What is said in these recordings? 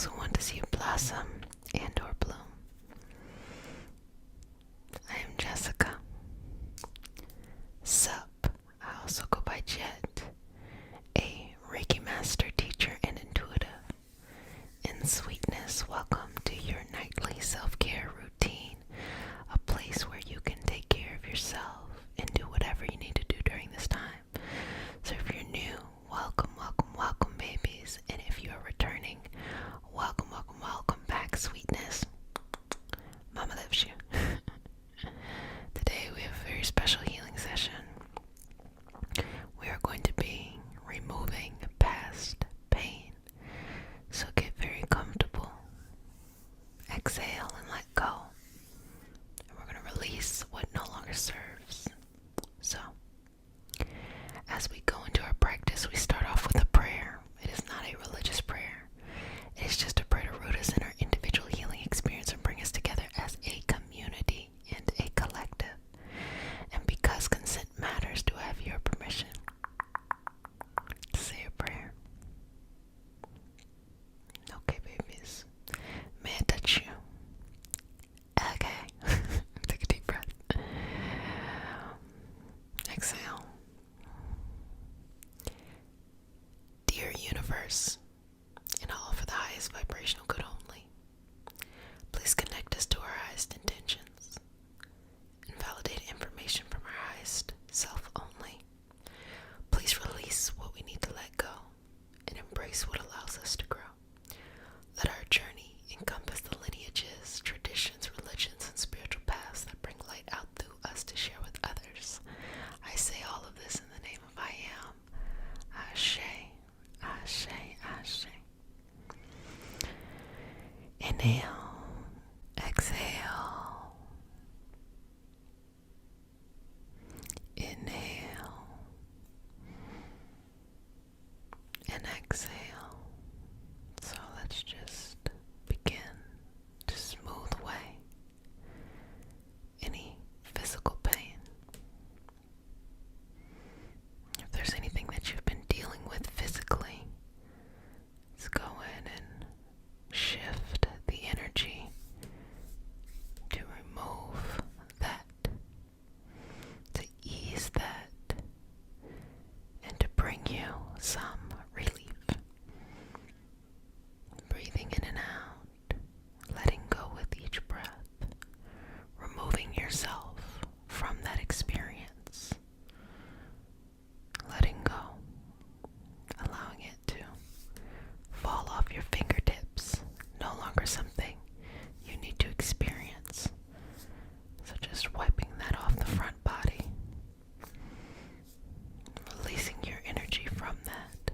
those who want to see you blossom and or bloom. I am Jessica. Sup, I also go by Jet, a Reiki master, teacher, and intuitive. In sweetness, welcome to your nightly self-care routine, a place where you can take care of yourself and do whatever you need to do during this time. So if you're new, welcome, welcome, welcome, babies. And if you are returning, welcome, welcome, welcome back, sweetness. Mama loves you. Today we have a very special healing session. We are going to be removing past pain. So get very comfortable. Exhale and let go. And we're going to release what no longer serves. So, as we go into our practice, we start off with a prayer. It is not a religious prayer. It is just a prayer to root us in our individual healing experience and bring us together as a community and a collective. And because consent matters, do I have your permission to say a prayer? Okay, babies. May I touch you? Okay. Take a deep breath. Exhale. Dear universe, and all for the highest vibrational good only, please connect us to our highest intentions and validate information from our highest self only. Please release what we need to let go and embrace what allows us to grow. Let our journey encompass the lineages, traditions, religions, and spiritual paths that bring light out through us to share with others. I say all of this in the name of I am. Ashe, Ashe, Ashe. Inhale, exhale. Inhale and exhale. So let's just begin to smooth away any physical pain. If there's anything that you've been dealing with physically, let's go in and shift the energy to remove that, to ease that, and to bring you some relief. Breathing in and out, letting go with each breath, removing yourself from that experience, letting go, allowing it to fall off your fingertips, no longer something you need to experience. So just wiping that off the front body, releasing your energy from that.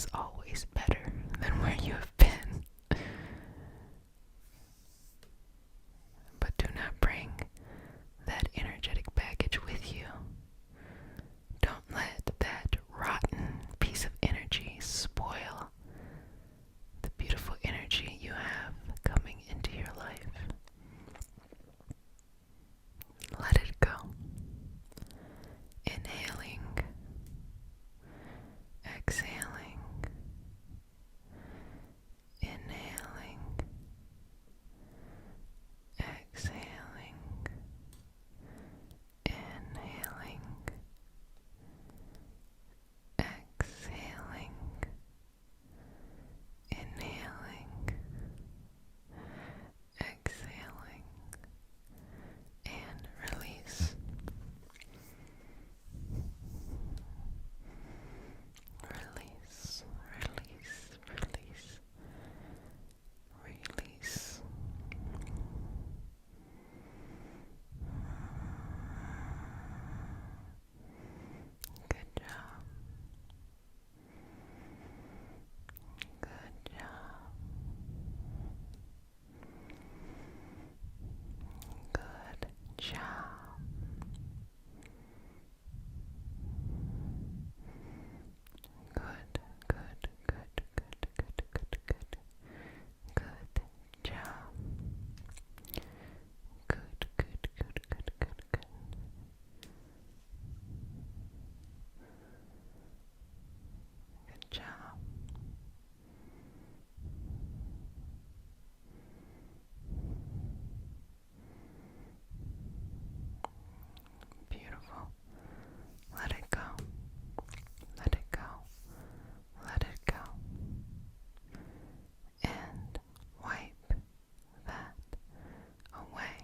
is always better than where you have been. But do not bring that energetic baggage with you. Don't let that rotten piece of energy spoil the beautiful energy you have coming into your life. Let it go. Inhaling, exhaling, inhaling, exhaling, inhaling, exhaling, inhaling, exhaling, and release. Release, release, release, release. Good job. Good job. Good job. Good, good, good, good, good, good, good. Good job. Good, good, good, good, good, good. Good job. Beautiful. Let it go. Let it go. Let it go. And wipe that away.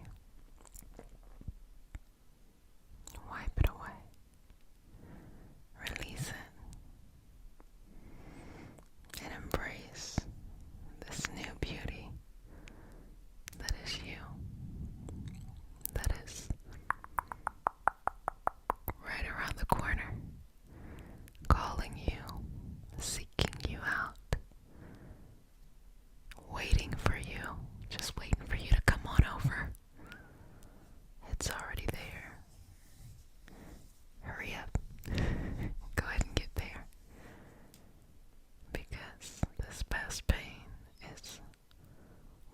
Wipe it away. Release it. And embrace this new beauty that is you. That is right around the corner, calling you, seeking you out, waiting for you, just waiting for you to come on over. It's already there. Hurry up. Go ahead and get there. Because this past pain is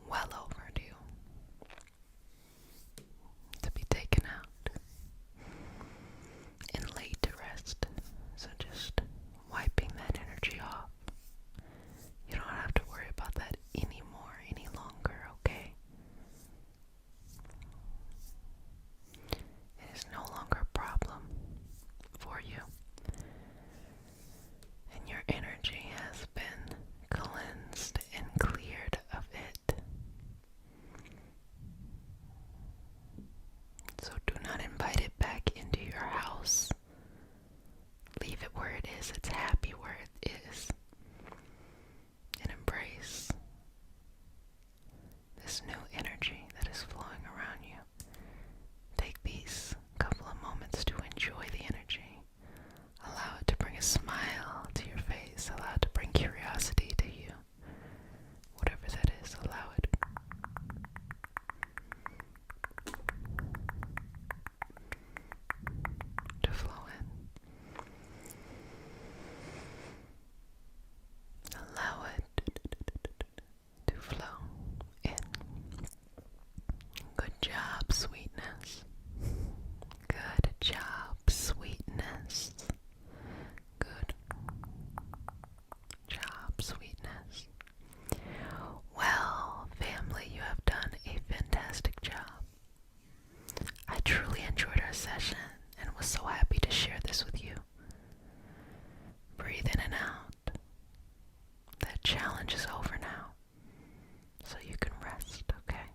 well overdue to be taken out and laid to rest. So just wiping that energy off. You don't have to worry about that anymore, any longer, okay? It is no longer a problem for you. And your energy has been cleansed and cleared of it. So do not invite it back into your house. Leave it where it is. It's happy where it is. And embrace this new energy that is flowing around you. Take these couple of moments to enjoy the energy. Allow it to bring a smile to your face. Allow it to bring curiosity to you. Whatever that is, allow it. To flow in. Allow it to flow in. Good job, sweetness. Good job, sweetness. Good job, sweetness. Well, family, you have done a fantastic job. I truly enjoyed our session and was so happy to share this with you. Breathe in and out. That challenge is over now, so you can rest, okay?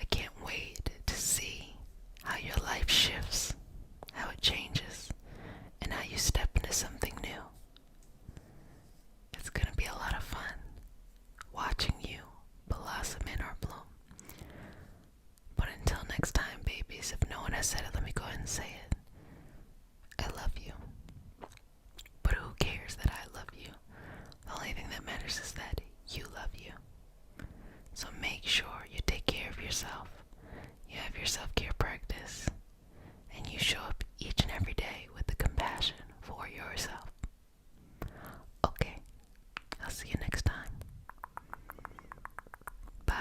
I can't wait to see how your life shifts, how it changes, and how you step into something new. It's going to be a lot of fun watching you blossom in or bloom. But until next time, babies, if no one has said it, let me go ahead and say it. I love you. But who your self care practice and you show up each and every day with the compassion for yourself. Okay, I'll see you next time. Bye.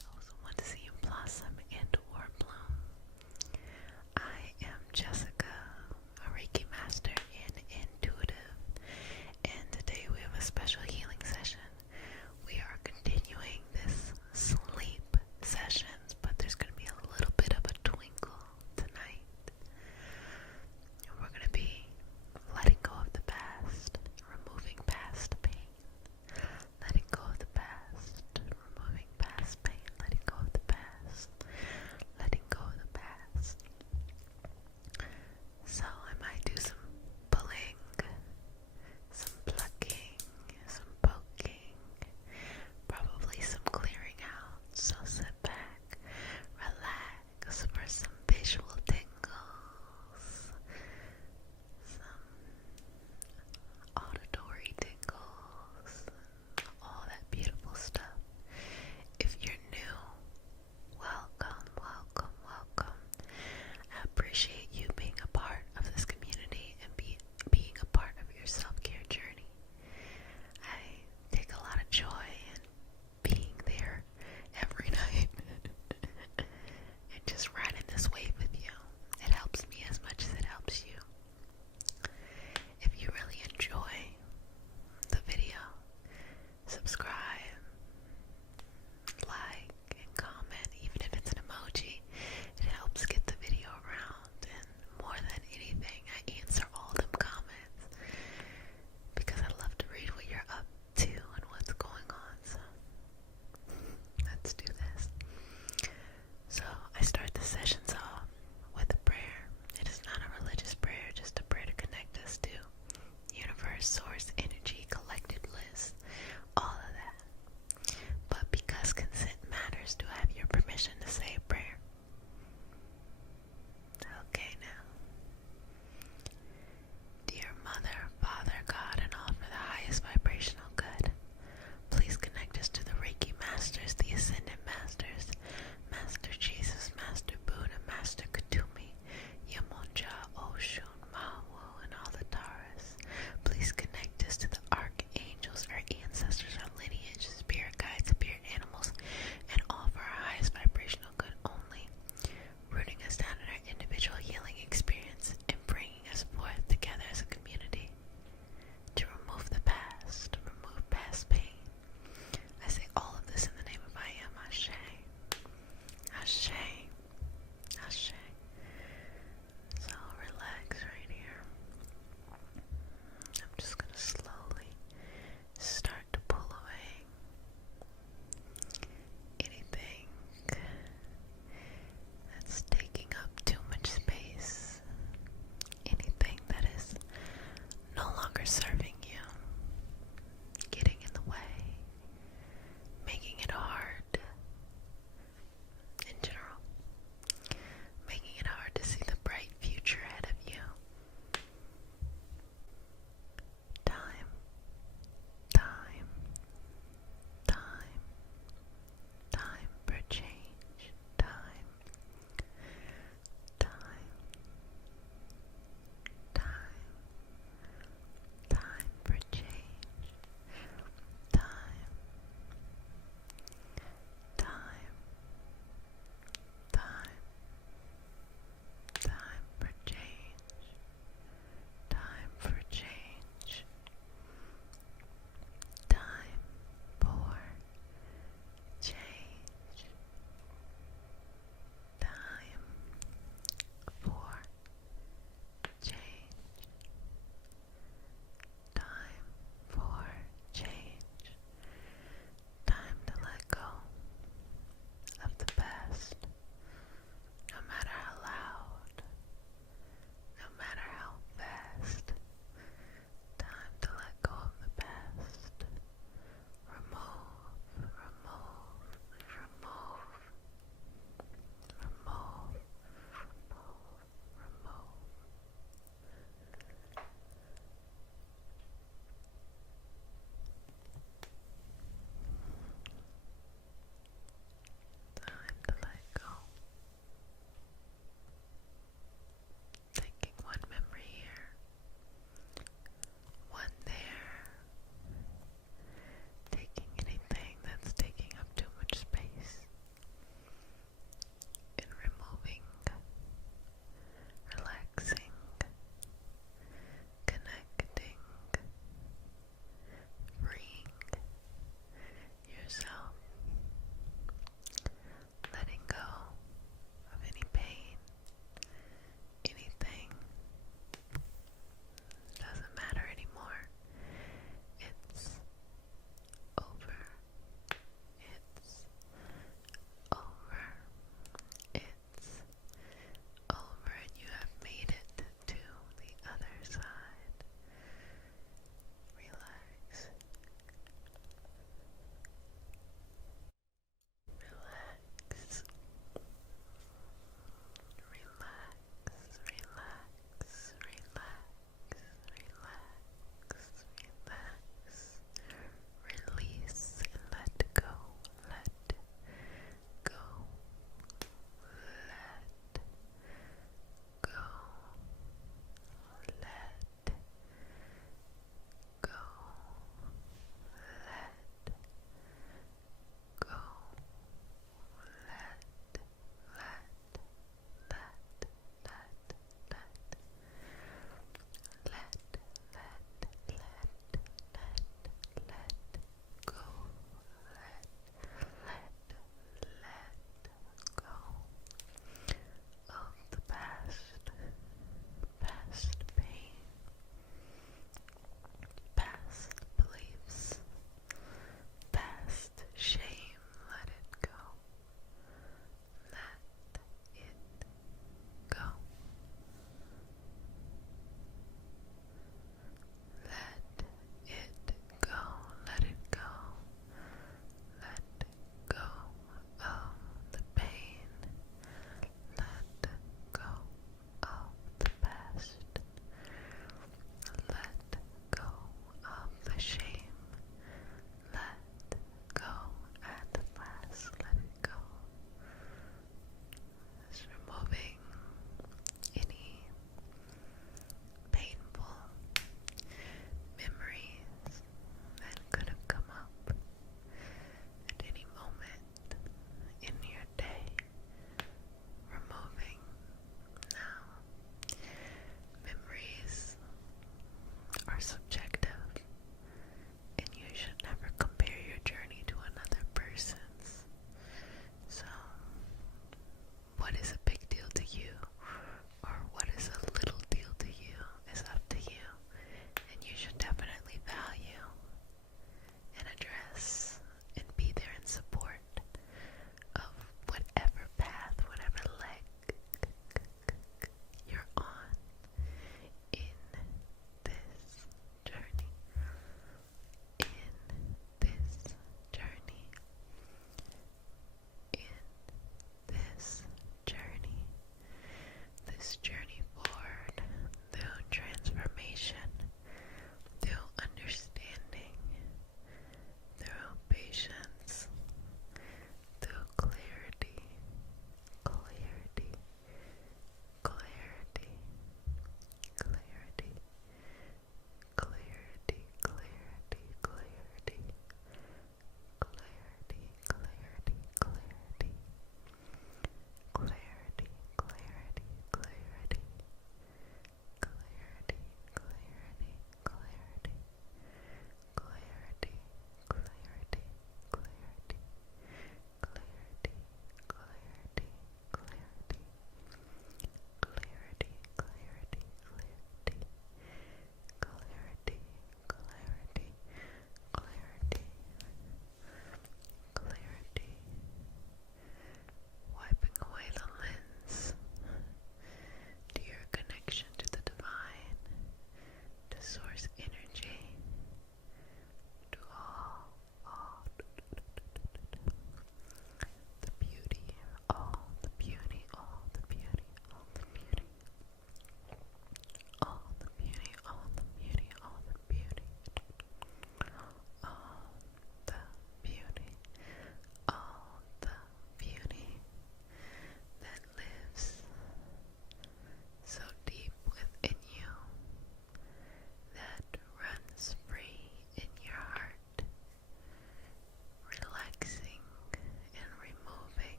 That was a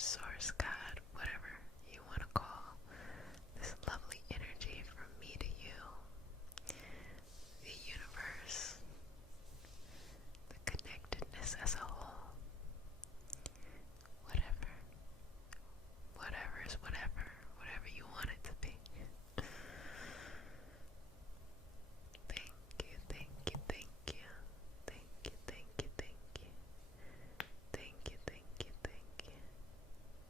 source, God, whatever you want to call this lovely energy from me to you, the universe, the connectedness as a whole, whatever, whatever is whatever, whatever you want it to be. Thank you, thank you, thank you, thank you, thank you, thank you, thank you, thank you, thank you.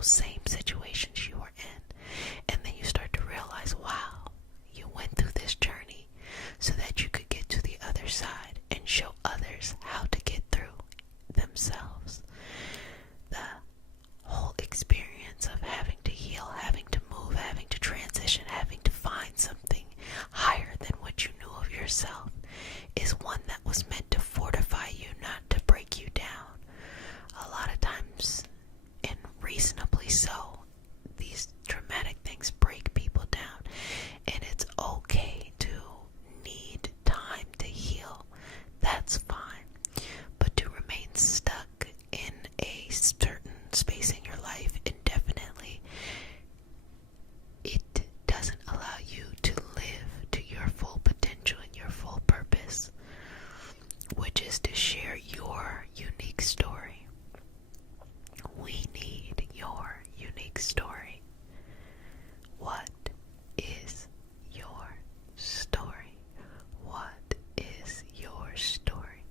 those same situations you were in. And then you start to realize, wow, you went through this journey so that you could get to the other side and show others how to get through themselves. The whole experience of having to heal, having to move, having to transition, having to find something higher than what you knew of yourself is one that was meant to fortify you, not to break you down. A lot of times, and reasonably so, these traumatic things break people down, and it's okay to need time to heal. That's fine. But to remain stuck in a certain space in your life indefinitely, it doesn't allow you to live to your full potential and your full purpose, which is to share your unique story. We need your unique story. What is your story? What is your story?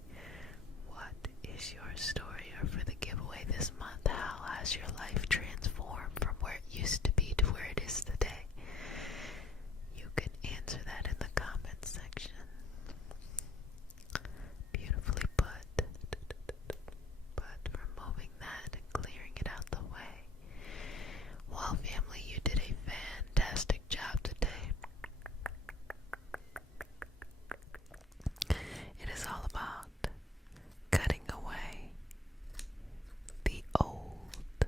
What is your story? Or for the giveaway this month, how has your life transformed from where it used to be to where it is today? You can answer that in the comments section. Beautifully put. But removing that and clearing it out the way. Well, family, you did a fantastic job today. It is all about cutting away the old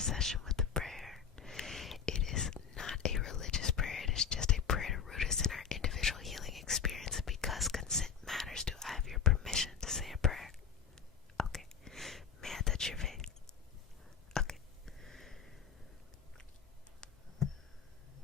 session with the prayer. It is not a religious prayer, it is just a prayer to root us in our individual healing experience. Because consent matters, do I have your permission to say a prayer? Okay. May I touch your face? Okay.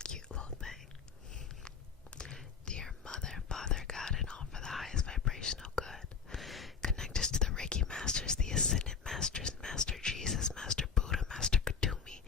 Cute little thing. Dear Mother, Father, God, and all for the highest vibrational good, connect us to the Reiki Masters, the Ascended Masters, Master Jesus, Master Buddha, Master Kutumi,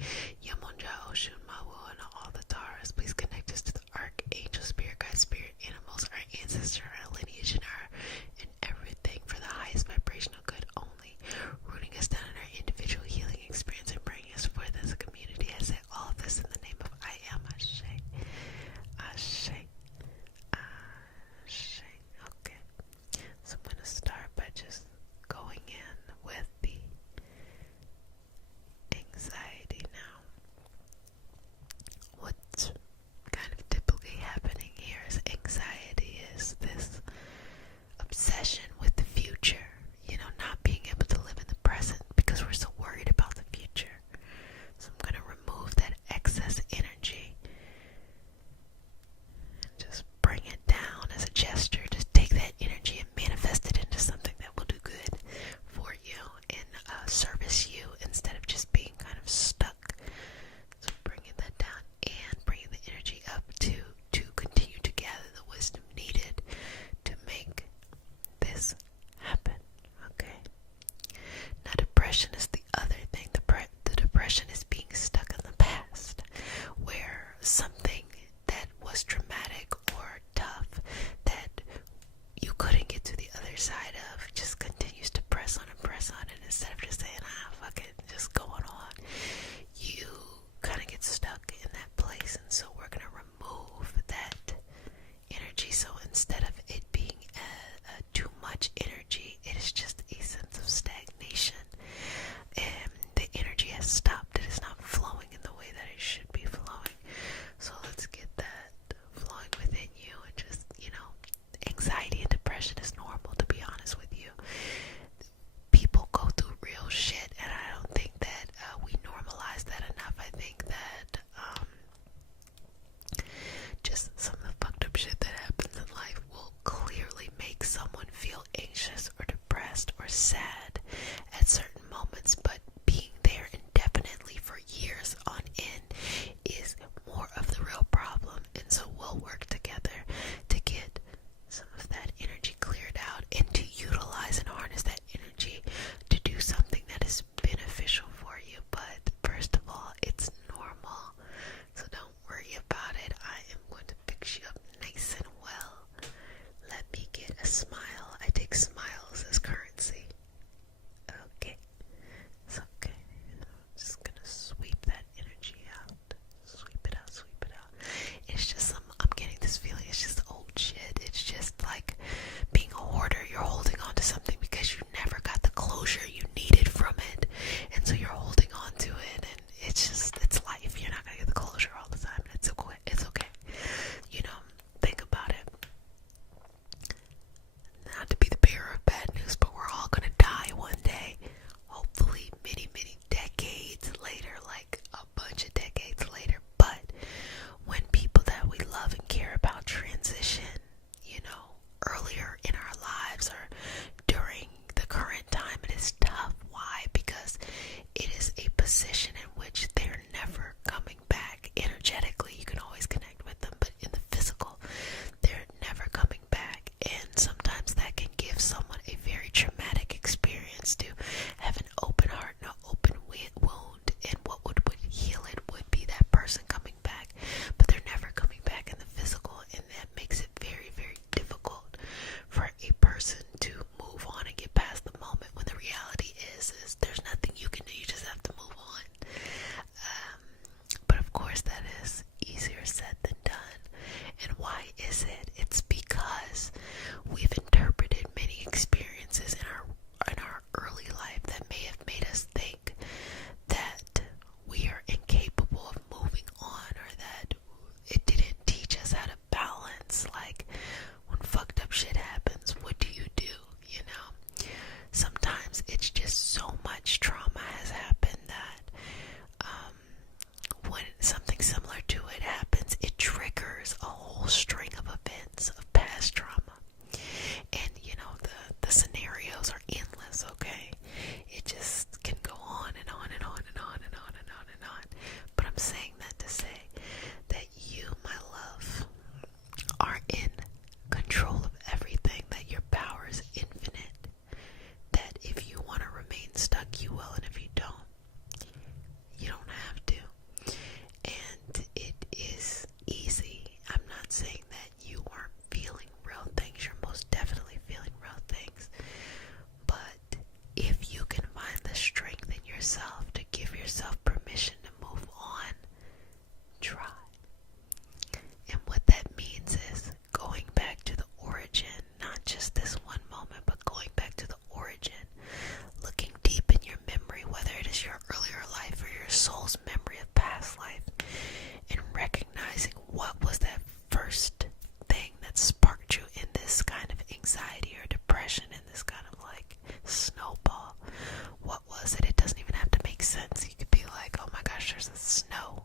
gosh, there's a snow.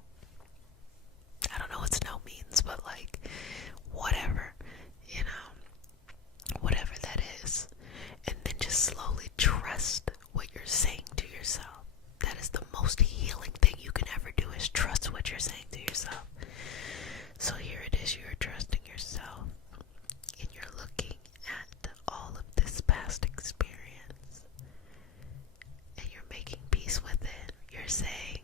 I don't know what snow means, but like, whatever, whatever that is. And then just slowly trust what you're saying to yourself. That is the most healing thing you can ever do, is trust what you're saying to yourself. So here it is, you're trusting yourself, and you're looking at all of this past experience, and you're making peace with it. You're saying,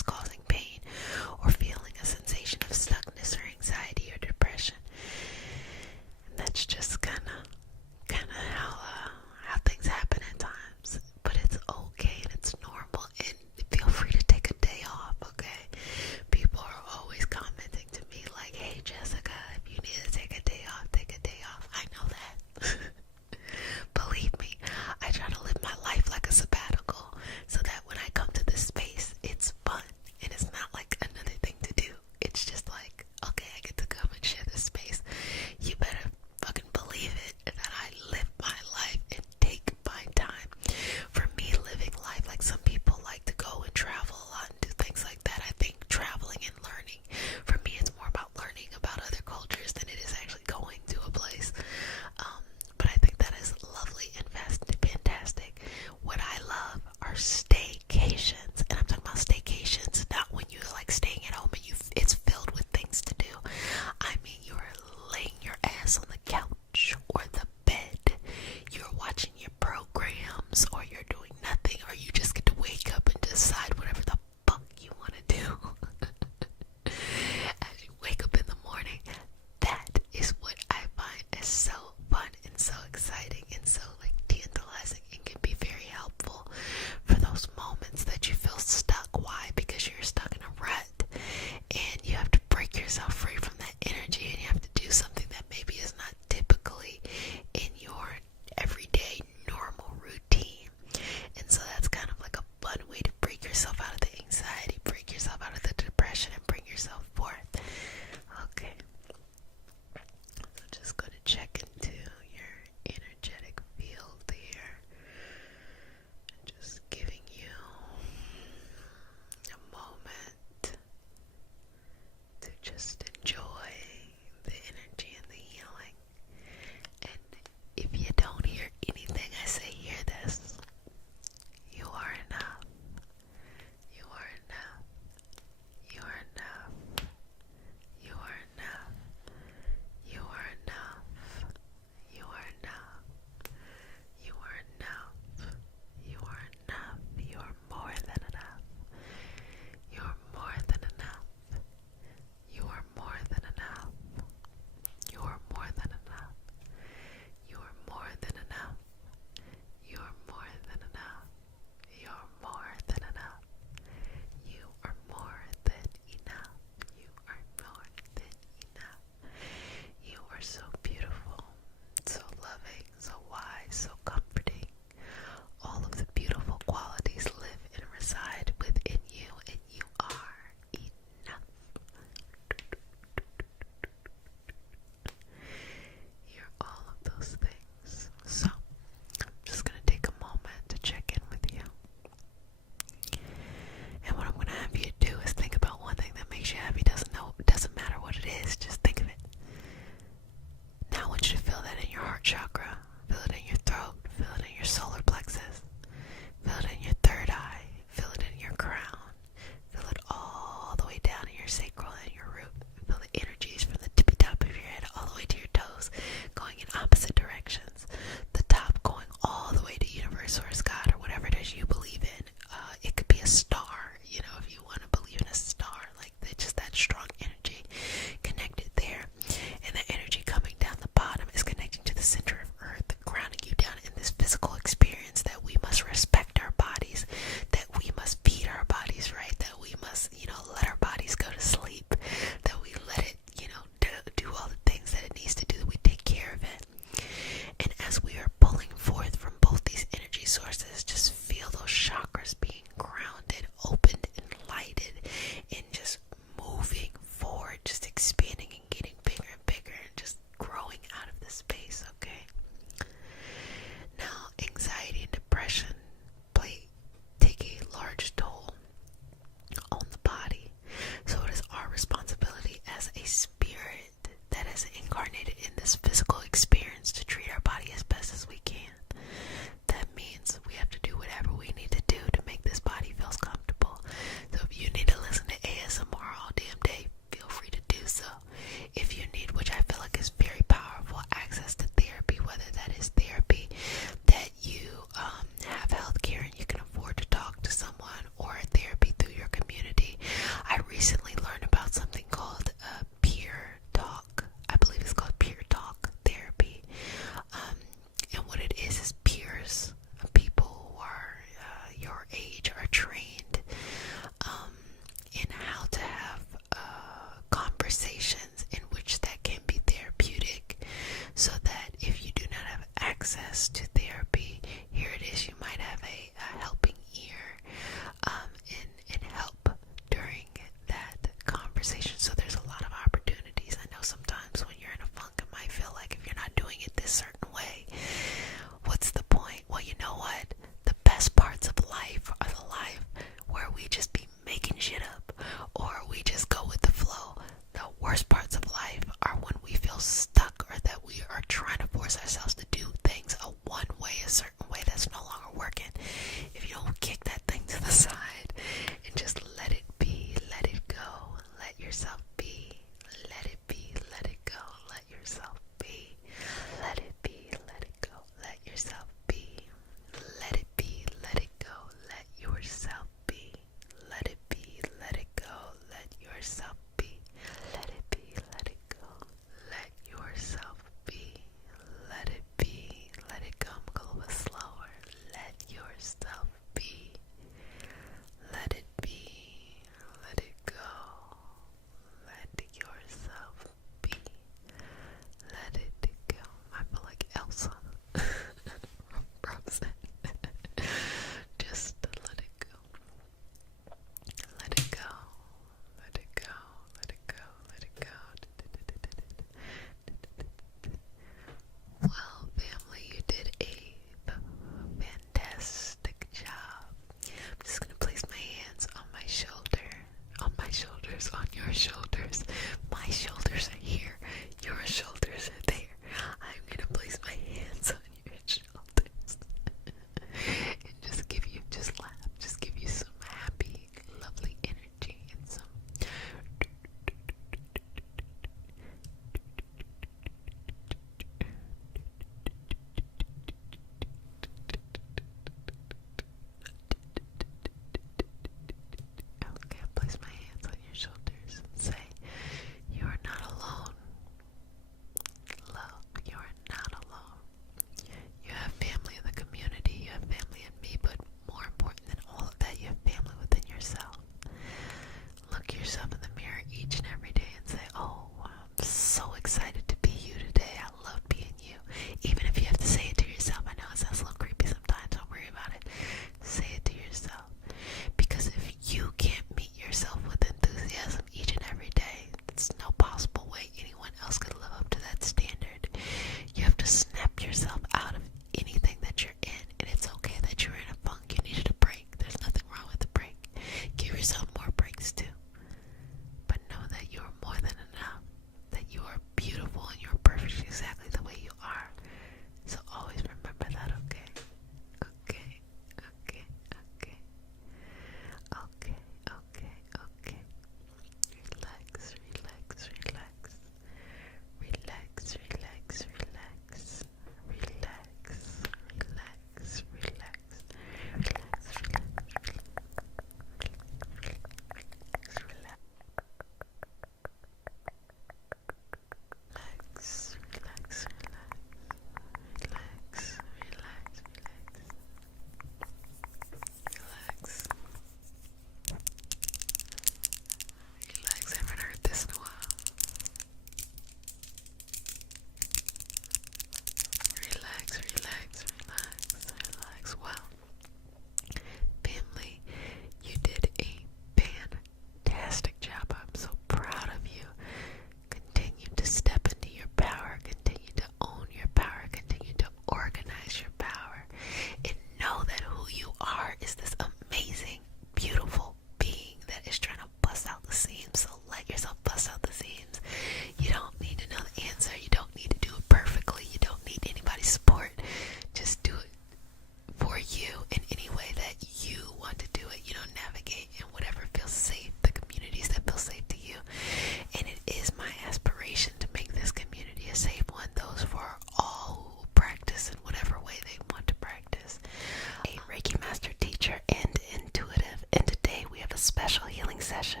special healing session.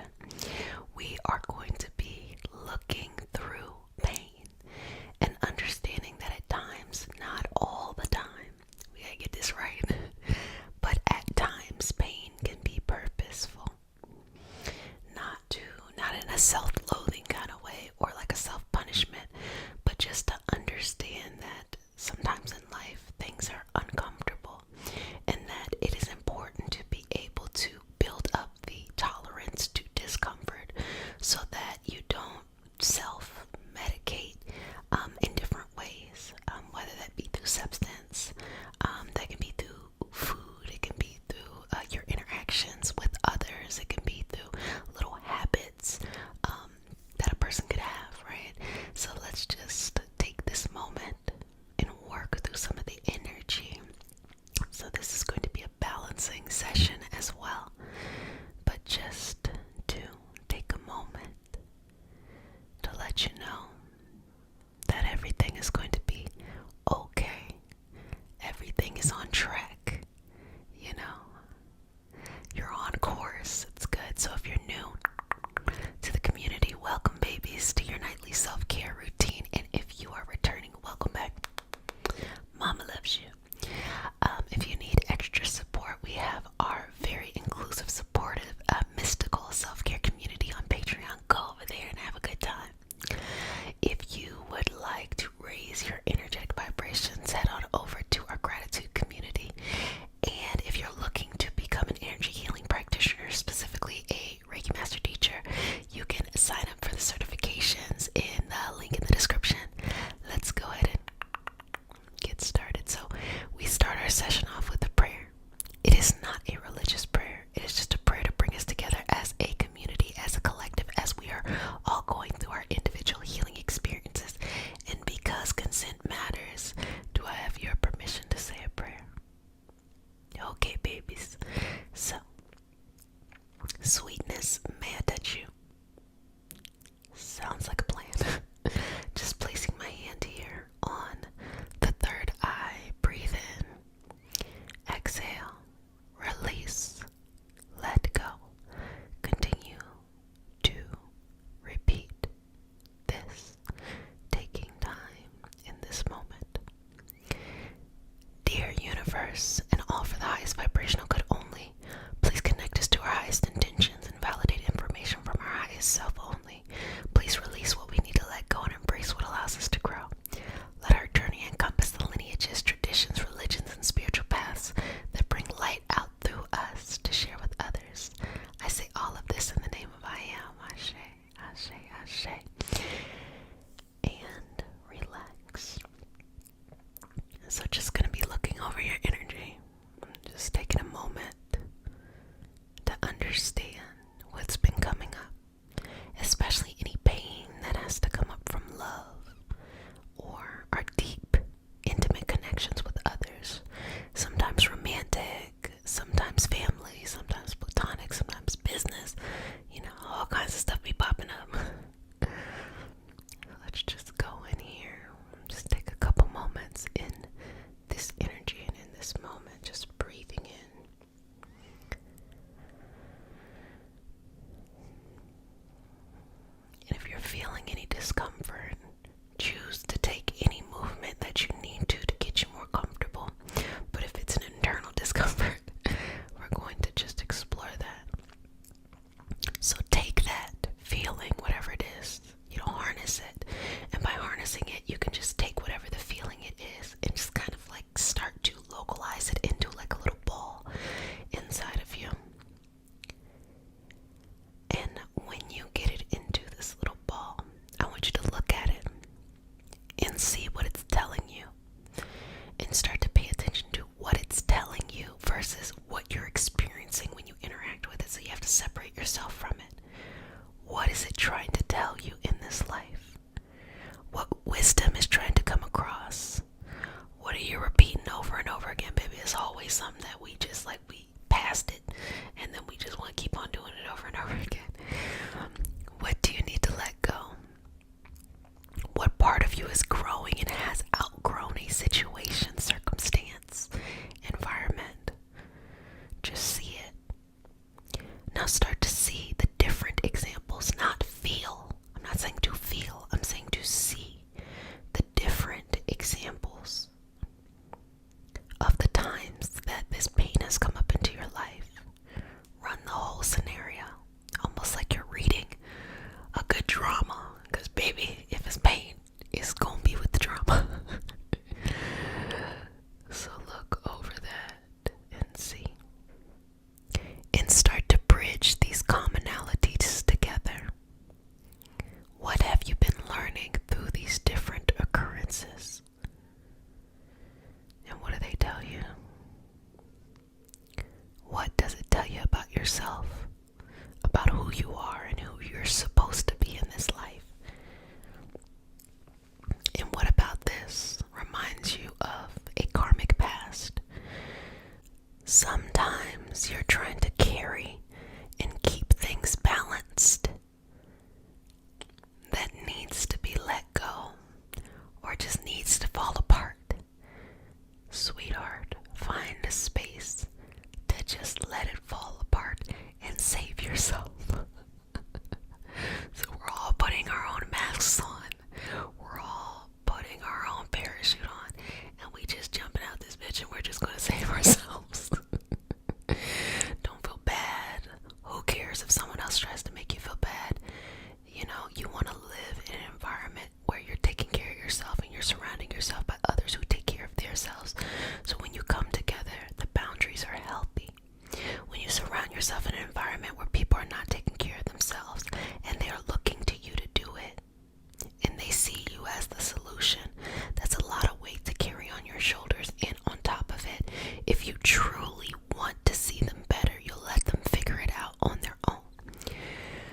We are going to be looking through pain and understanding that at times, not all the time, we gotta get this right, but at times pain can be purposeful. Not in a self-loathing kind of way or like a self-punishment, but just to understand that sometimes in life things are uncomfortable and that it is important to be able to build up the tolerance to discomfort so that you don't self-medicate in different ways, whether that be through substance, that can be through food, it can be through your interactions with others, it can be through little habits that a person could have, right? So let's just take this moment and work through some of the energy. So this is going to be a balancing session as well, but just to take a moment to let you know that everything is going to be okay. Everything is on track, you know. You're on course. It's good. So if you're new to the community, welcome babies to your nightly self-care routine. And if you are returning, welcome back. Mama loves you. If you need extra support, we have our very inclusive, supportive, mystical self-care community on Patreon. Go over there and have a good time. If you would like to raise your energetic vibrations, head on over to our gratitude community. And if you're looking to become an energy healing practitioner, specifically a Reiki Master Teacher, you can sign up for the certifications in the link in the description. Let's go ahead and get started. So we start our session off with a prayer. It is not a religious prayer. It is just a prayer to bring us together as a community, as a collective, as we are all going through our individual healing experiences. And because consent matters, do I have your permission to say a prayer? Okay, babies. So, sweetness, may I touch you? Sounds like a plan. Just placing my hand here on the third eye. Breathe in. Exhale. Release. Let go. Continue to repeat this, taking time in this moment. Dear universe, and all for the highest vibrational good only, please connect us to our highest intentions and validate information from our highest self only. Please release what we need to let go and embrace what allows us to grow. Let our journey encompass the lineages, traditions, religions, and spiritual paths that bring light out through us to share with others. I say all of this in the name of I am. Ashe, Ashe, Ashe. And relax. So just going to be looking over your energy. Just taking a moment to understand what's been coming up, especially any pain that has to come up from love or our deep, intimate connections with others. Sometimes romantic, sometimes family, sometimes platonic, sometimes business. You know, all kinds of stuff be popping up. Let's just go in here. Just take a couple moments in this energy and in this moment, just breathing in. And if you're feeling any discomfort, choose to take any movement that you need to get you more comfortable. But if it's an internal discomfort, we're going to just explore that. So take that feeling, whatever it is, harness it. And by harnessing it, you can just take whatever the feeling it is and just kind of like start to localize it into like a little ball inside of you. And when you get it into this little ball, I want you to look at it and see what it's telling you and start to pay attention to what it's telling you versus what you're experiencing when you interact with it. So you have to separate yourself from it. What is it trying to tell you in this life? What wisdom is trying to come across? What are you repeating over and over again, baby? It's always something that we just like, we passed it and then we just want to keep on doing it over and over again. What do you need to let go? What part of you is growing and has outgrown a situation, circumstance, environment? Just see it. Now start about who you are and who you're supposed to be in this life. And what about this reminds you of a karmic past? Sometimes you're trying to carry and keep things balanced that needs to be let go or just needs to fall apart. Sweetheart, find a space to just let it fall apart and save yourself. So we're all putting our own masks on. We're all putting our own parachute on. And we just jumping out this bitch and we're just going to save ourselves. Don't feel bad. Who cares if someone else tries to make you feel bad? You know, you want to live in an environment where you're taking care of yourself and you're surrounding yourself by others who take care of themselves. So when you come together, the boundaries are healthy. When you surround yourself in an environment where people are not taking care of themselves and they are looking to you to do it, and they see you as the solution, that's a lot of weight to carry on your shoulders. And on top of it, if you truly want to see them better, you'll let them figure it out on their own.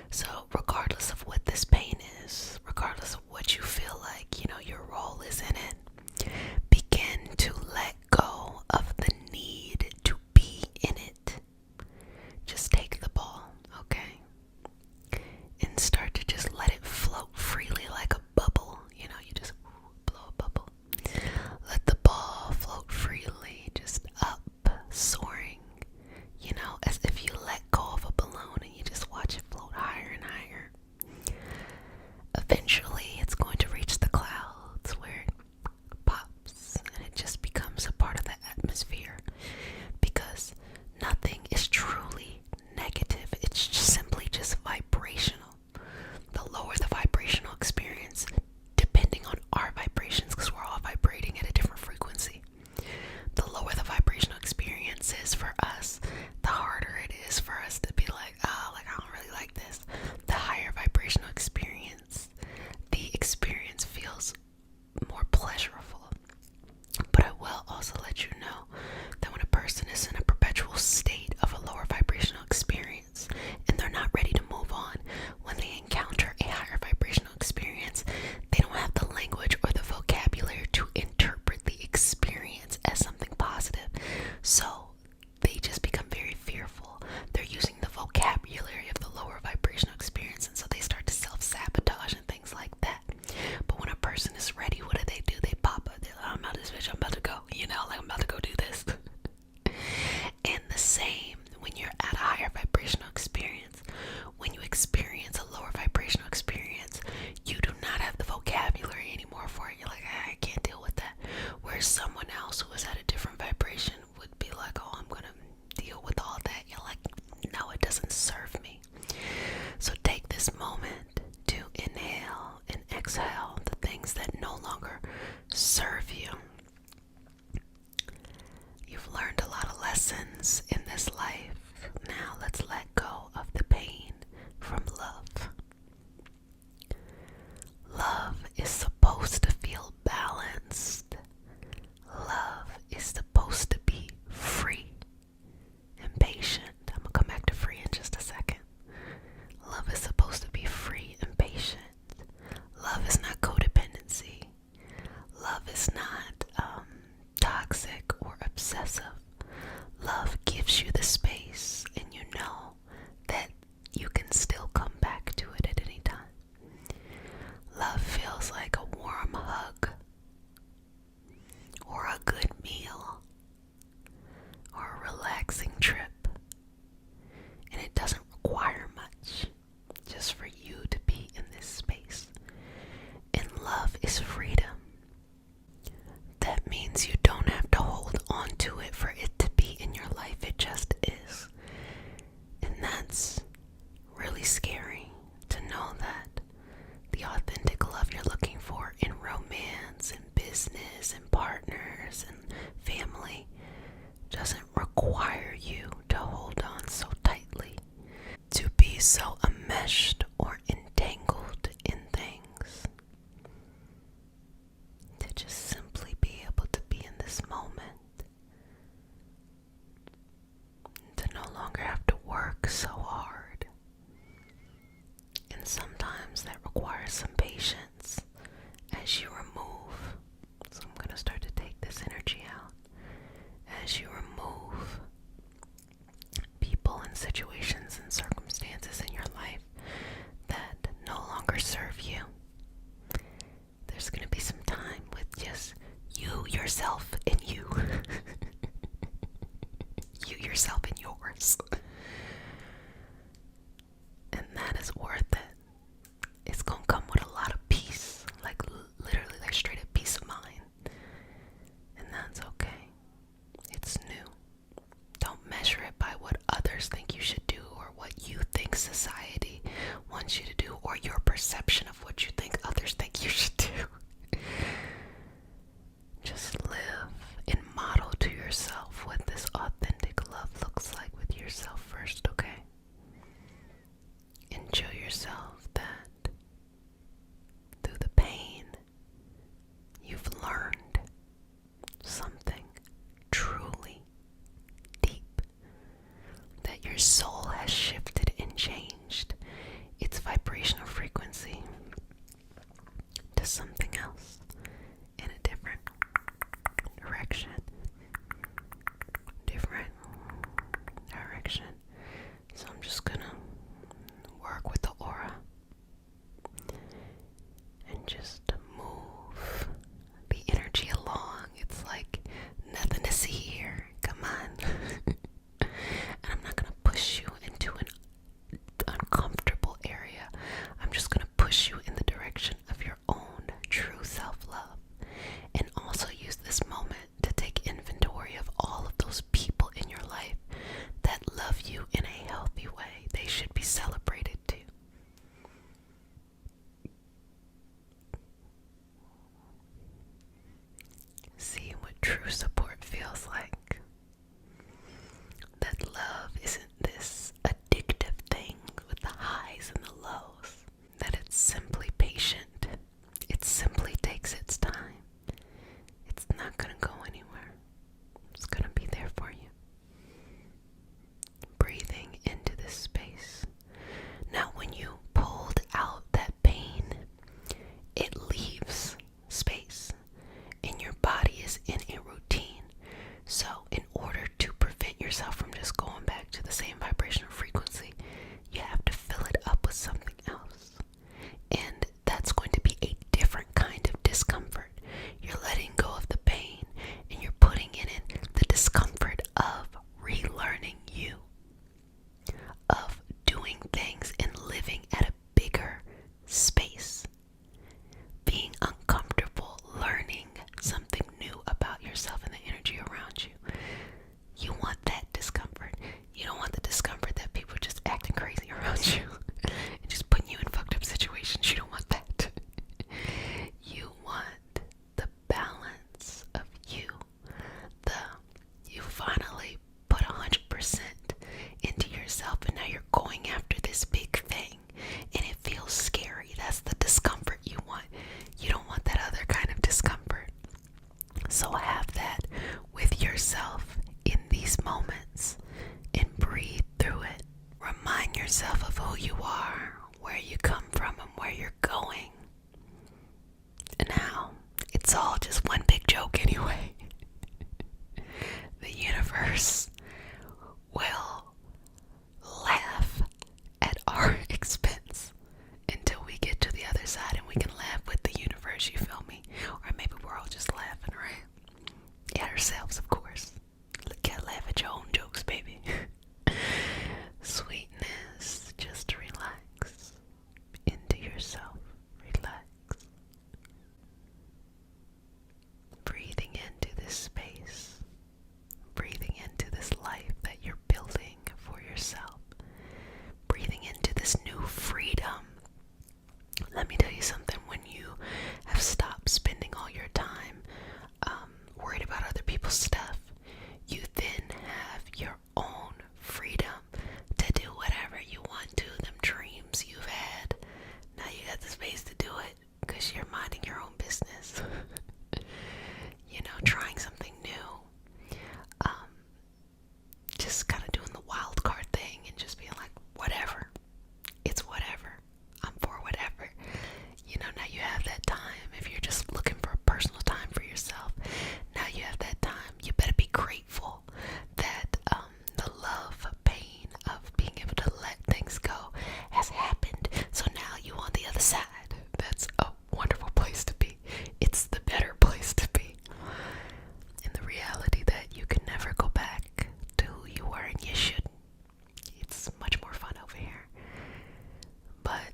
So regardless of what this pain is, regardless of what you feel like, you know, your role is in it, begin to let go of the need to be in it. Just take the ball, okay? And start to just let it float freely like a bubble. You know, you just blow a bubble. Let the ball float freely, just up, soaring. You know, as if you let go of a balloon and you just watch it float higher and higher. Eventually, it's going to reach the clouds where it pops and it just becomes a part of the atmosphere. Because nothing is truly negative. It's just simply just vibrational. The lower the vibrational experience, depending on our vibrations, because we're all vibrating at a different frequency, the lower the vibrational experience is for us, the harder it is for us to be like, oh, like I don't really like this. The higher vibrational experience, the experience feels more pleasurable. But I will also let you know that when a person is in a perpetual state of a lower vibrational experience and they're not ready to move on, when they encounter a higher vibrational experience, they don't have the language or the vocabulary to interpret the experience as something positive. So they just become very fearful. They're using the vocabulary of the lower vibrational experience, and so they start to self-sabotage and things like that. But when a person is ready, what do? They pop up. They're like, I'm out of this bitch, I'm about to go. You know, like I'm about to go do this. And the same when you're at a higher vibrational experience. When you experience a lower vibrational experience, you do not have the vocabulary anymore for it. You're like, I can't deal with that. Whereas someone else who is at a different vibration would be like, oh, I'm gonna deal with all that. You're like, no, it doesn't serve me. So take this moment to inhale and exhale the things that no longer serve you. You've learned a lot of lessons in this life. Now let's let go of the pain from love. Love is supposed to feel balanced. Love is supposed to be free and patient. I'm gonna come back to free in just a second. Love is supposed to be free and patient. Love is not codependency. Love is not toxic or obsessive. Love gives you the space, and you know that you can still come back to it at any time. Love feels like a warm hug, or a good meal, or a relaxing trip. And it doesn't require much, just for you to be in this space. And love is freedom. That means you don't have to hold on to it for it to be in your life. It just is. And that's really scary to know that the authentic love you're looking for in romance and business and partners and family doesn't require you to hold on so tightly, to be so enmeshed or entangled in things. To just simply be able to be in this moment. To no longer have to work so hard longer serve you. There's going to be some time with just you, yourself, and you. You, yourself, and yours. And that is worth it. It's going to come with a lot of peace. Like literally, like straight up peace of mind. And that's okay. It's new. Don't measure it by what others think you should do or what you think society wants you to do or your perception of what you think others think you should do. Just live and model to yourself what this authentic love looks like with yourself first, okay? And show yourself that through the pain, you've learned something truly deep, that your soul has shifted and changed its vibrational frequency to something else in a different direction. So I'm just gonna work with the aura and just move the energy along. It's like nothing to see here. Come on. And I'm not gonna push you into an uncomfortable area. I'm just gonna push you in the direction of your own true self-love, and also use this moment to take inventory of all of those people in your life that love you in a healthy way. They should be celebrated too. See what true support feels like. That love isn't this addictive thing with the highs and the lows. That it's simply patient. It simply takes its time. It's not going to go anywhere. It's going to be there for you. Breathing into this space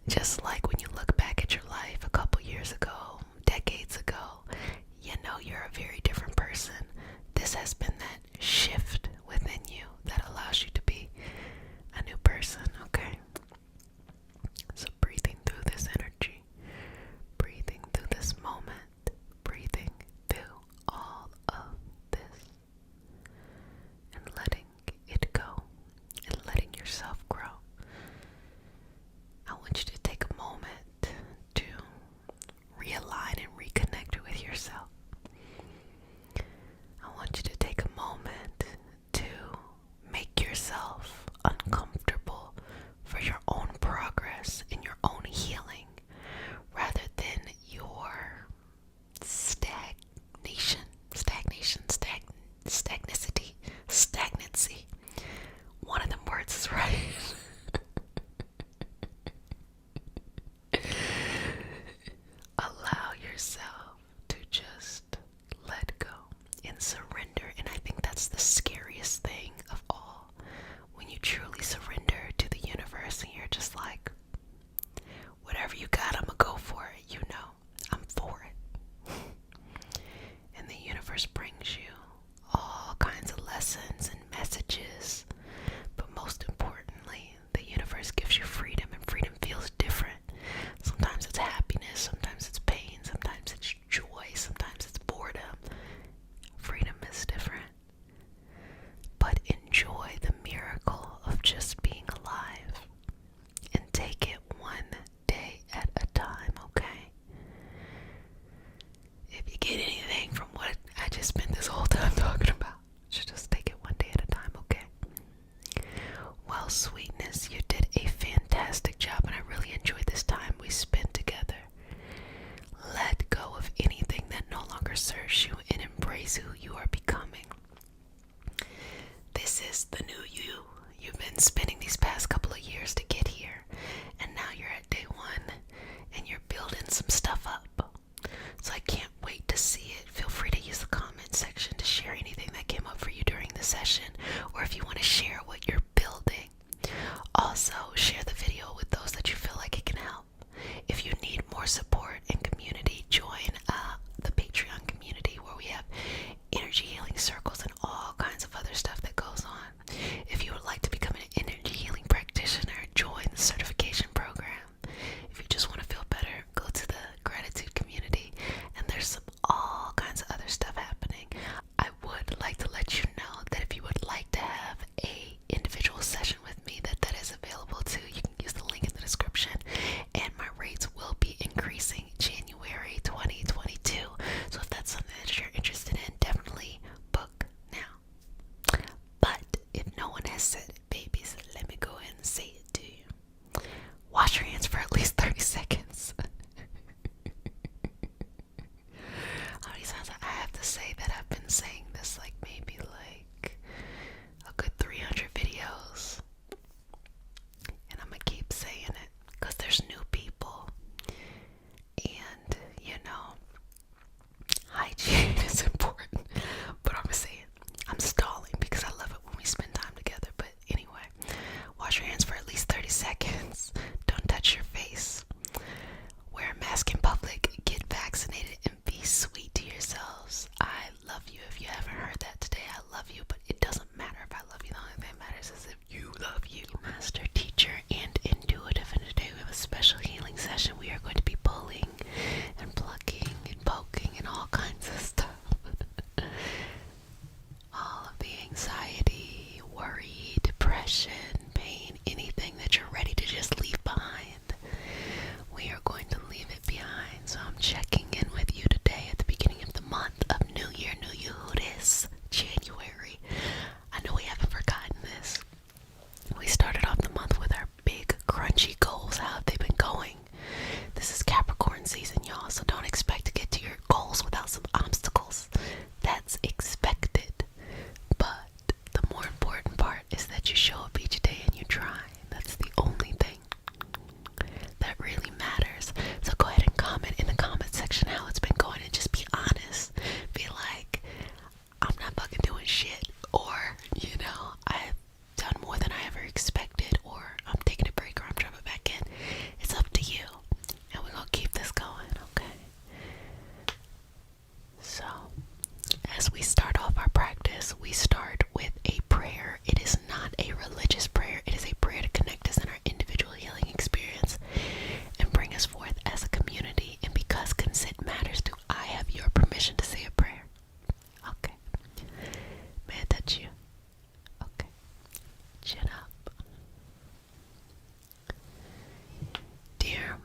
Just like when you look back at your life a couple years ago, decades ago, you know you're a very different person. This has been that shift within you that allows you to be a new person, okay? So breathing through this energy, breathing through this moment, breathing through all of this, and letting it go, and letting yourself grow. I want you to take a moment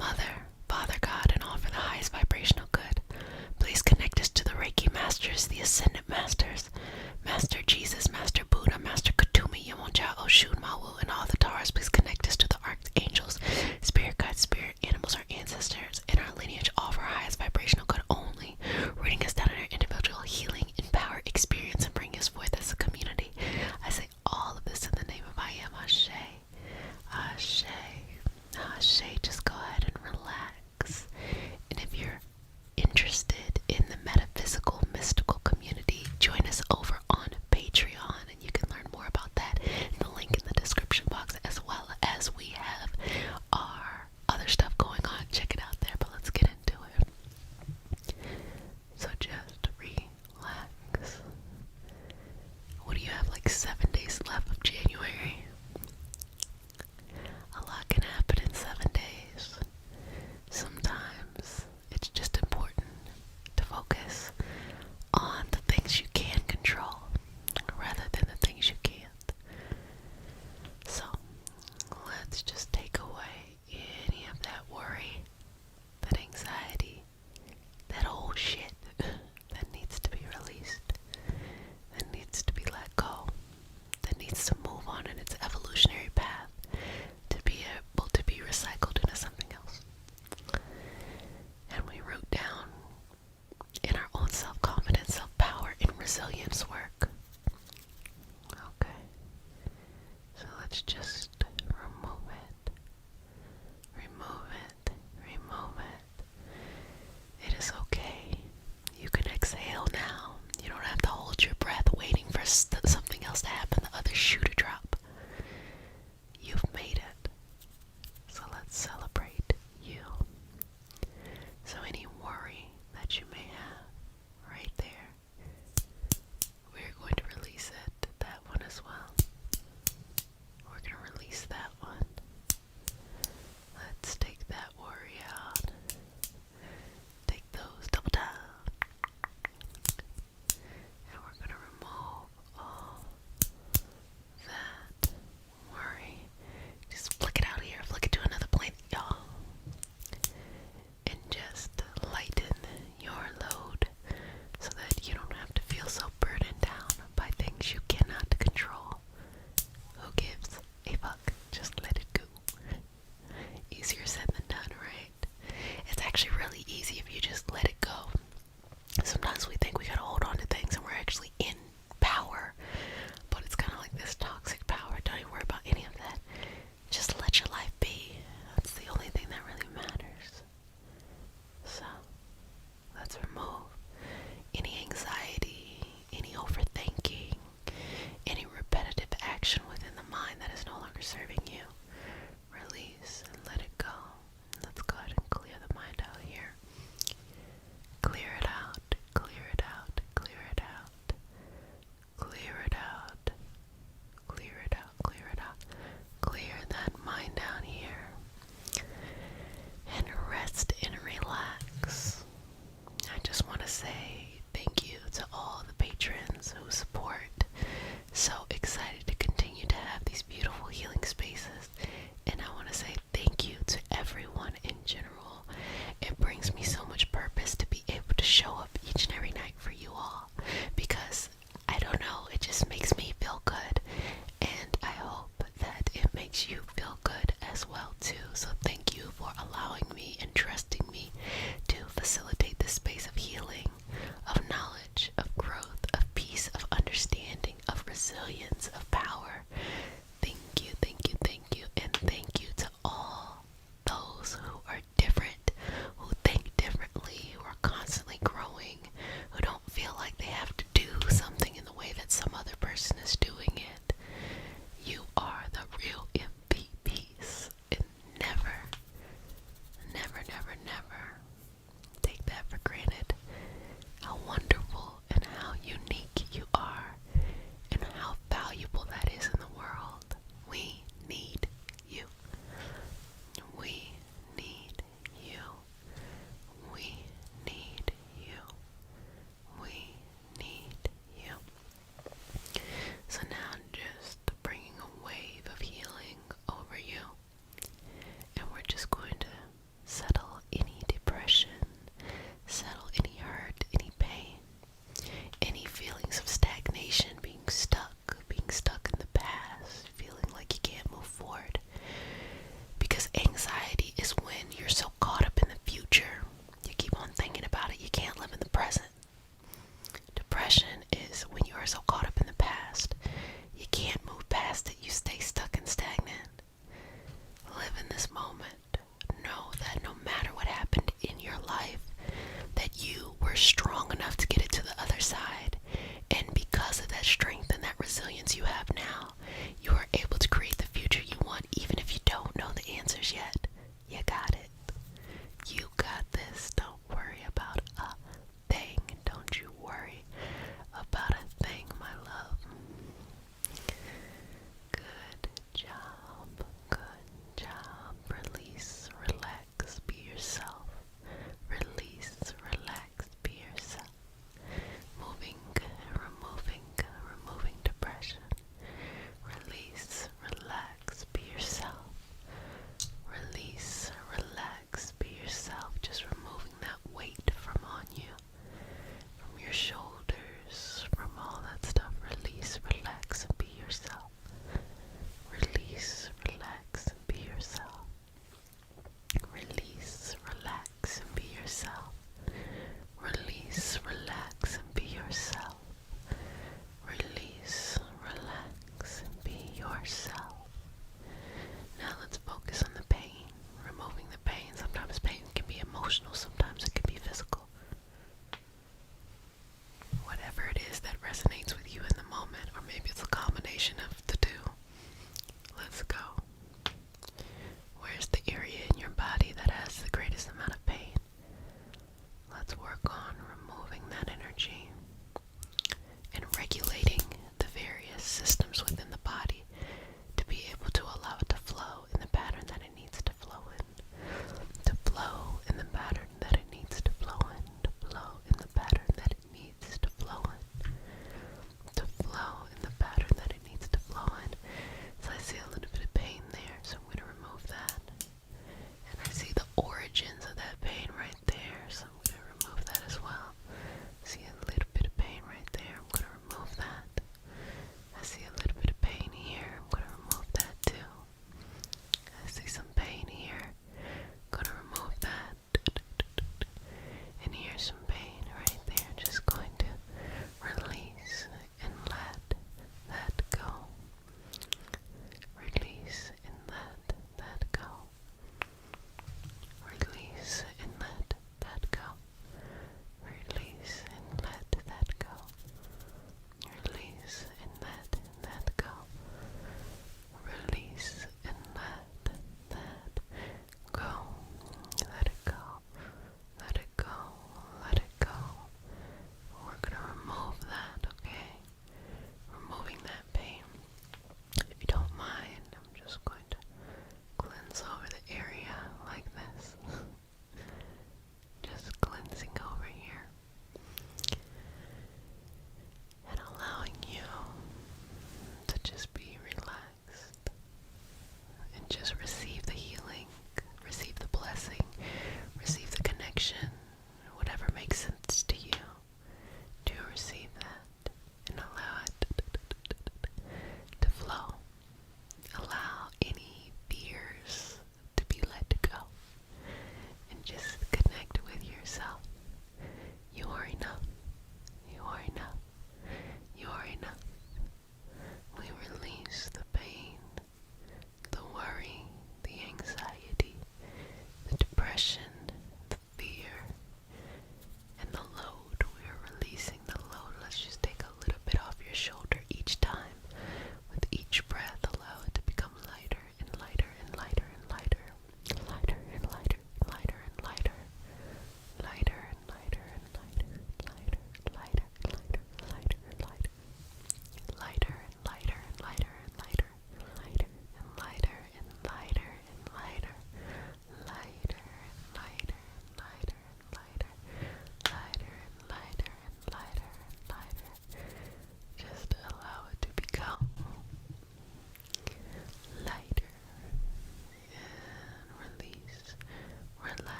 Mother, Father God, and all for the highest vibrational good. Please connect us to the Reiki Masters, the Ascendant Masters, Master Jesus, Master Buddha, Master Kutumi, Yamonja, Oshun, Mawu, and all the Taras. Please connect us to the Archangels, Spirit Guides, Spirit Animals, our ancestors, and our lineage, all for our highest vibrational good only, rooting us down in our individual healing and power experience and bring us forth as a community. I say all of this in the name of I Am Ashe. Ashe. Ashe. Just go ahead and relax.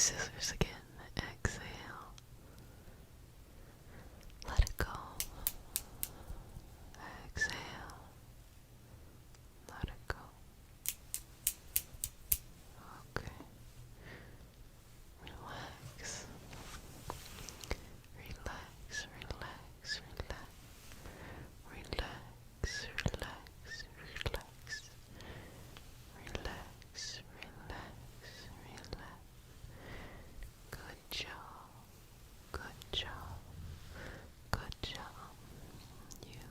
scissors again. Exhale. Let it go. Exhale. Let it go. Okay. Relax. Relax, relax, relax. Relax, relax, relax. Relax, relax, relax. Good job. Good job. Good job. You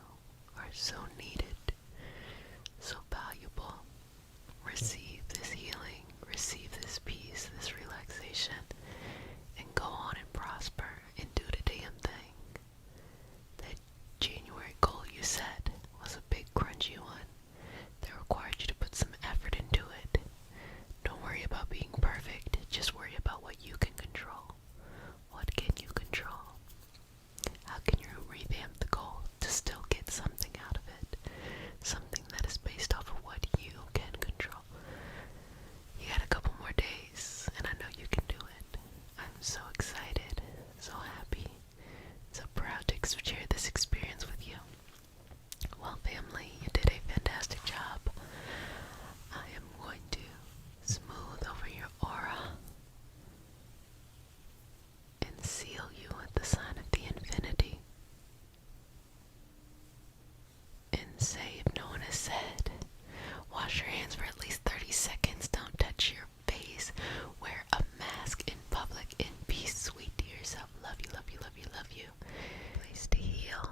are so needed, so valuable. Receive this healing, receive this peace, this relaxation, and go on and prosper and do the damn thing. That January goal you set was a big crunchy one that required you to put some effort into it. Don't worry about being perfect, just worry about what you can control. What can you control? How can you revamp the goal to still get something out of it? Something that is based off of what you can control. You got a couple more days, and I know you can do it. I'm so excited, so happy, so proud to share this experience with you. Well, family, you did a fantastic job. I am going to smooth over your aura and seal you with the sign of the infinity. And say, if no one has said, wash your hands for at least 30 seconds. Don't touch your face. Wear a mask in public. And be sweet to yourself. Love you, love you, love you, love you. Place to heal.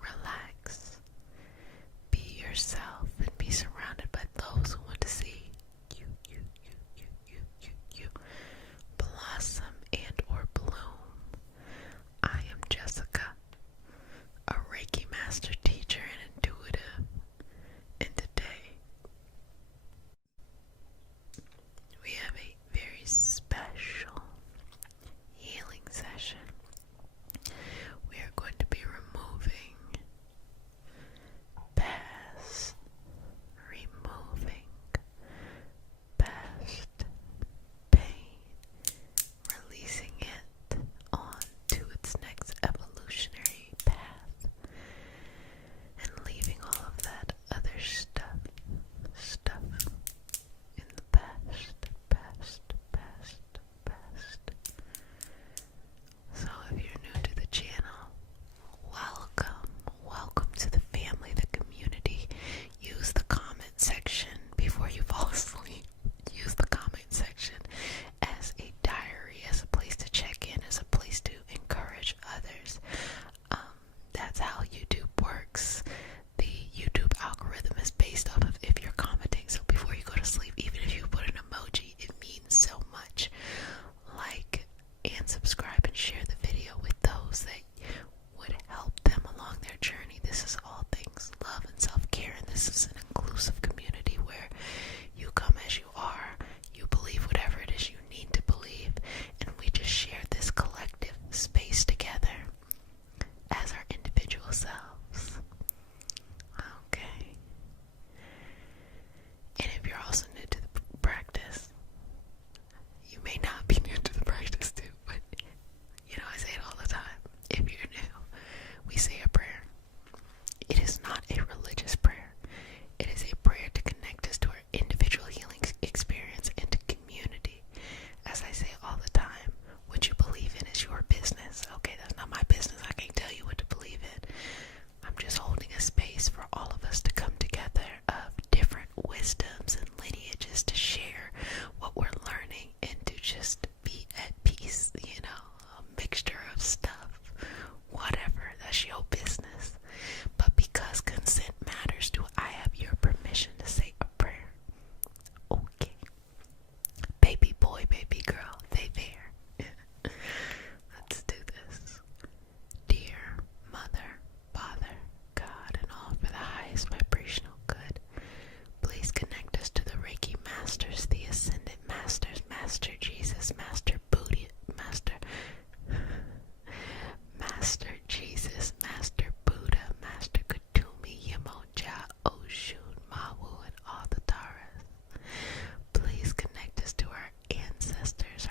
Relax. Be yourself and be surrounded by those who want to see you blossom and or bloom. I am Jessica, a Reiki master teacher and intuitive, and today we have a very special healing session. We are going to be removing past pain, releasing it on to its next evolutionary path, and leaving all of that other stuff in the past. So if you're new to the channel, welcome to the family, the community. Use the comment section before you fall asleep. Use the comment section as a diary, as a place to check in, as a place to encourage others. That's how YouTube works. The YouTube algorithm is based off of if you're commenting. So before you go to sleep, even if you put an emoji, it means so much. Like and subscribe and share the video with those that would help them along their journey. This is all things love and self-care, and this is an inclusive community where you come as you are, you believe whatever it is you need to believe, and we just share this collective space together as our individual selves. Okay. And if you're also new to the practice, you may not be new to the practice too, but I say it all the time. If you're new, we say a prayer. It is not a religious prayer. It is a prayer to connect us to our individual healing experience and to community. As I say all the time, what you believe in is your business. Okay, that's not my business. I can't tell you what to believe in. I'm just holding a space for all of us to come together of different wisdoms and lineages to share what we're learning and to just be at peace, a mixture of stuff, whatever, that's your business. But because consent matters, do I have your permission to say a prayer? Okay. Baby boy, baby girl, they there. Let's do this. Dear Mother, Father, God, and all for the highest vibrational good, please connect us to the Reiki Masters, the Ascended Masters, Master Jesus, Master Buddha, Master Jesus, Master Buddha, Master Kutumi, Yamonja, Oshun, Mawu, and all the Taras. Please connect us to our ancestors,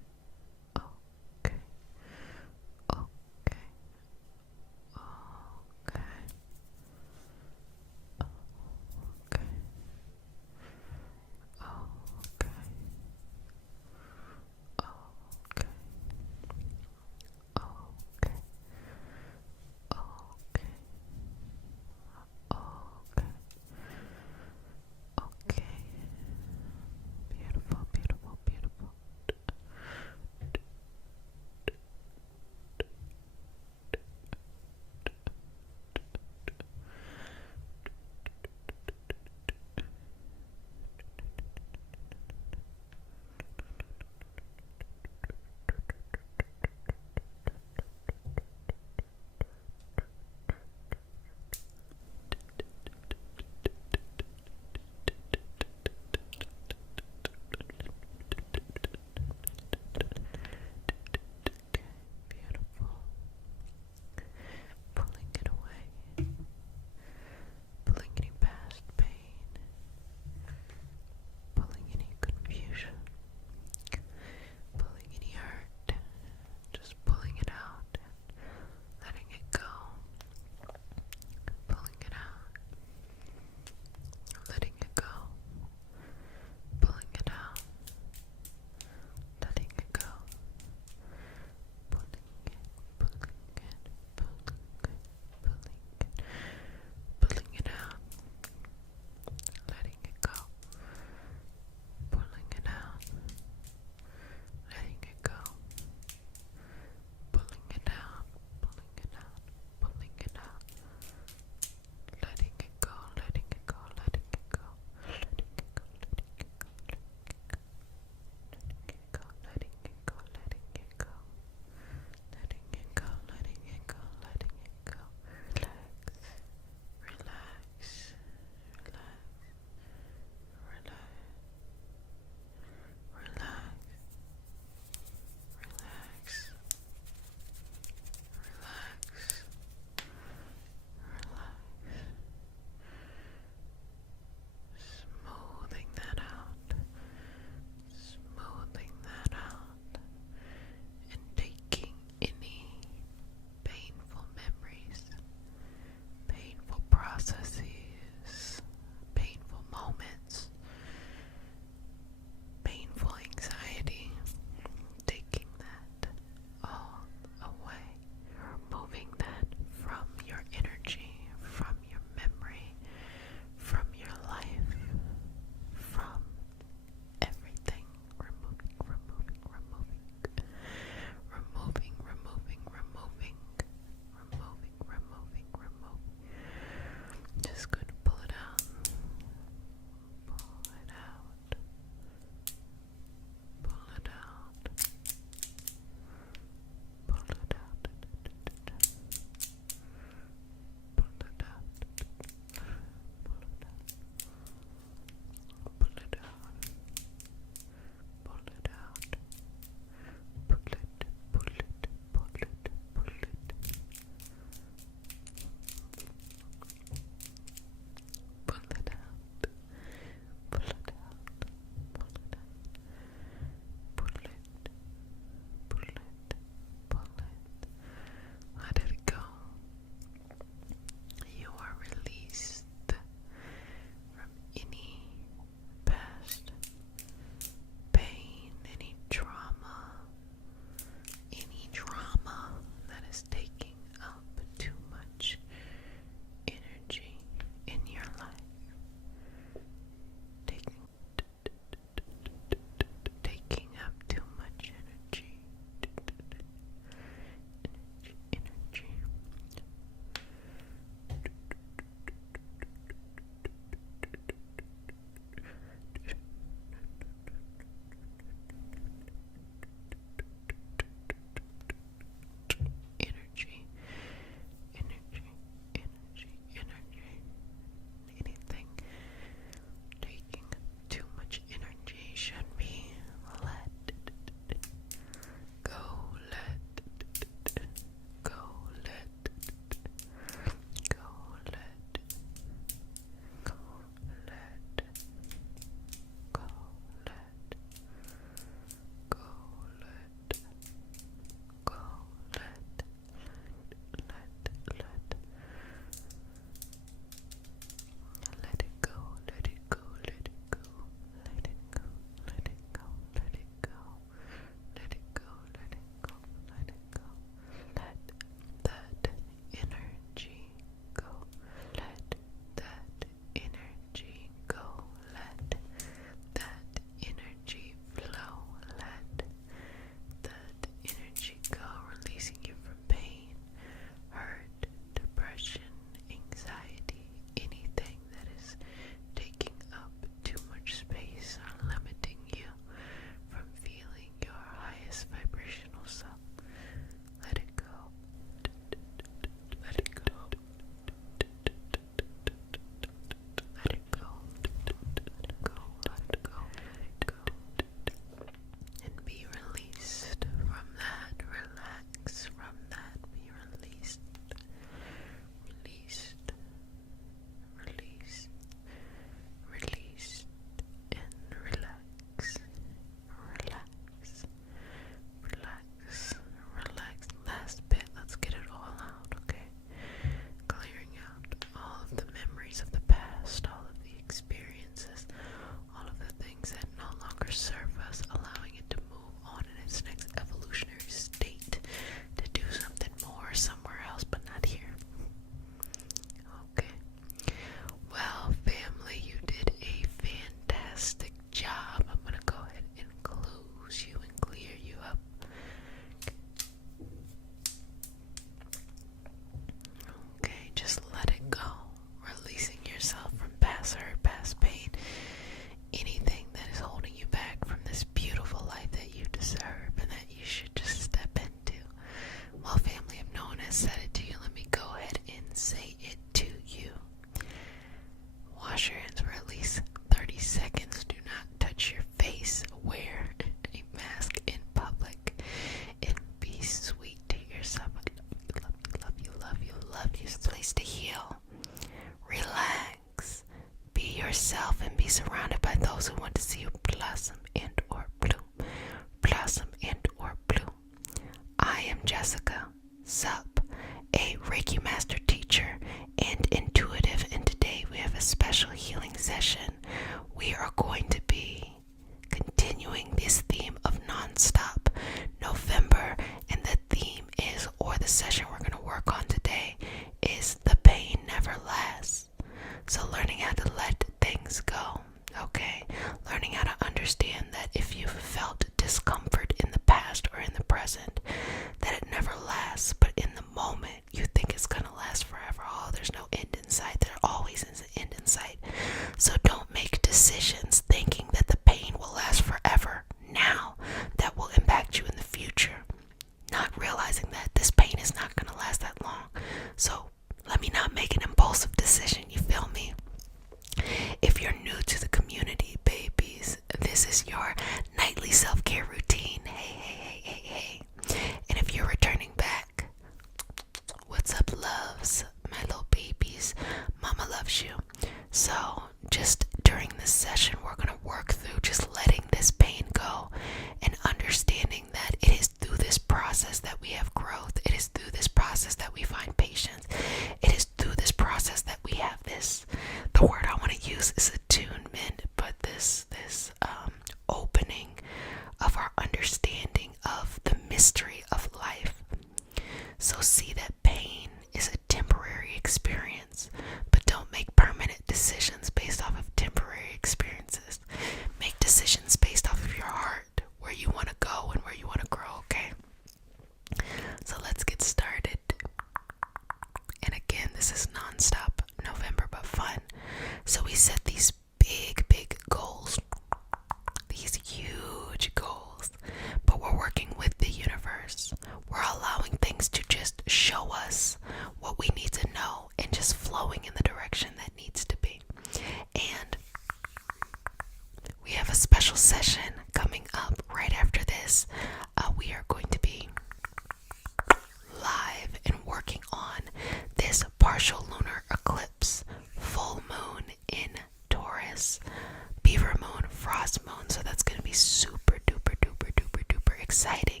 exciting.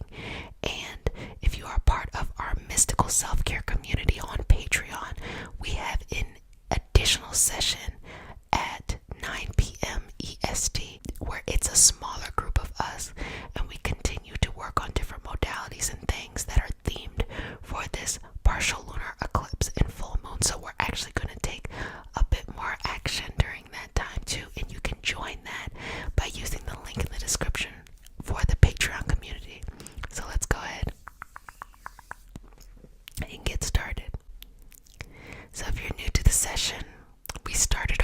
And if you are part of our mystical self-care community on Patreon, we have an additional session at 9 p.m. EST where it's a smaller group of us, and we continue to work on different modalities and things that are themed for this partial lunar eclipse and full moon. So we're actually going to take a bit more action during that time too, and you can join that by using the link in the description for the Patreon community. So let's go ahead and get started. So if you're new to the session, we started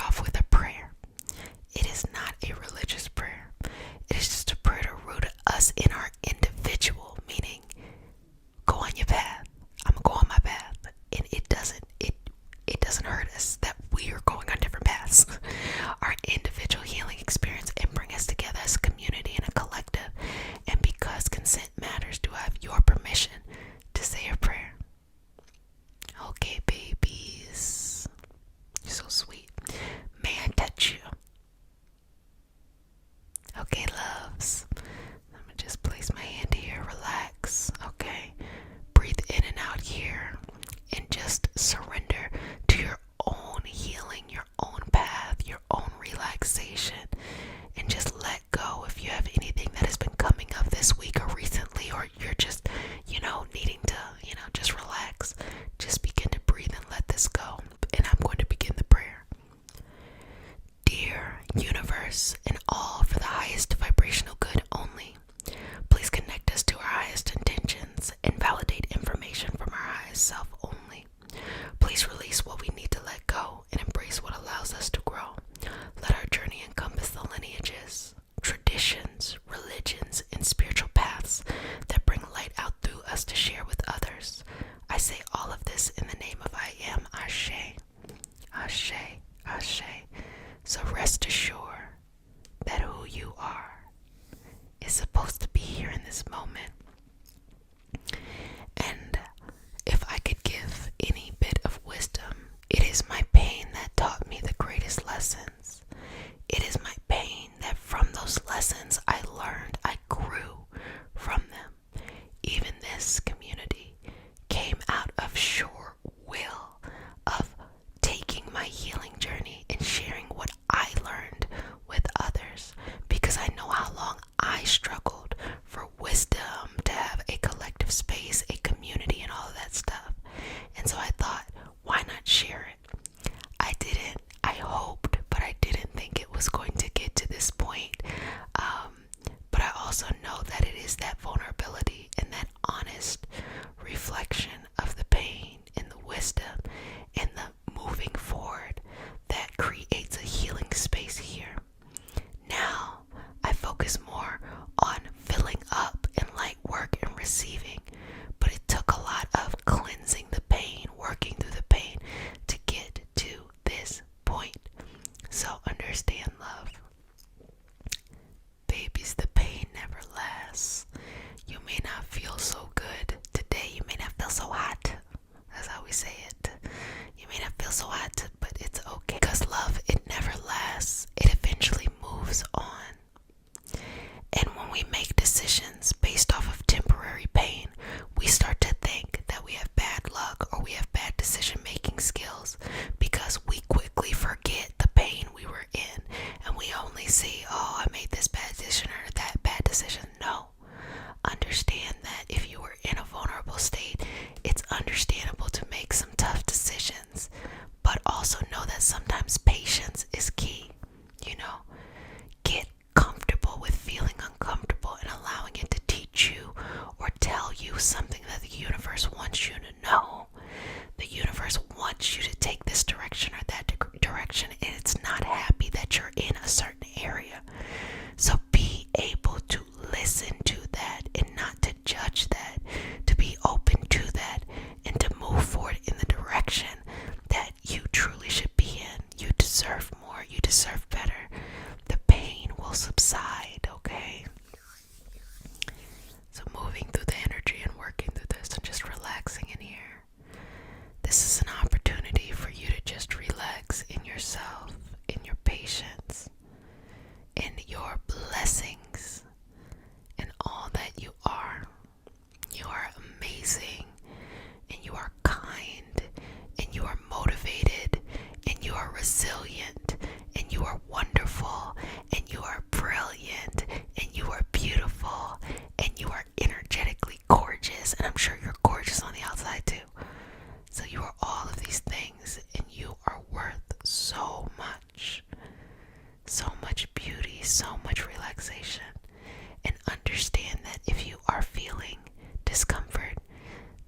are feeling discomfort,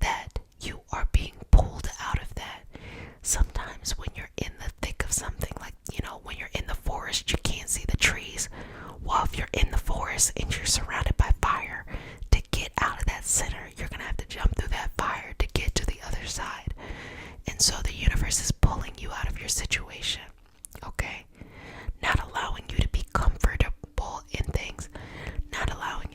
that you are being pulled out of that. Sometimes when you're in the thick of something, like, when you're in the forest, you can't see the trees. Well, if you're in the forest and you're surrounded by fire, to get out of that center, you're going to have to jump through that fire to get to the other side. And so the universe is pulling you out of your situation, okay? Not allowing you to be comfortable in things, not allowing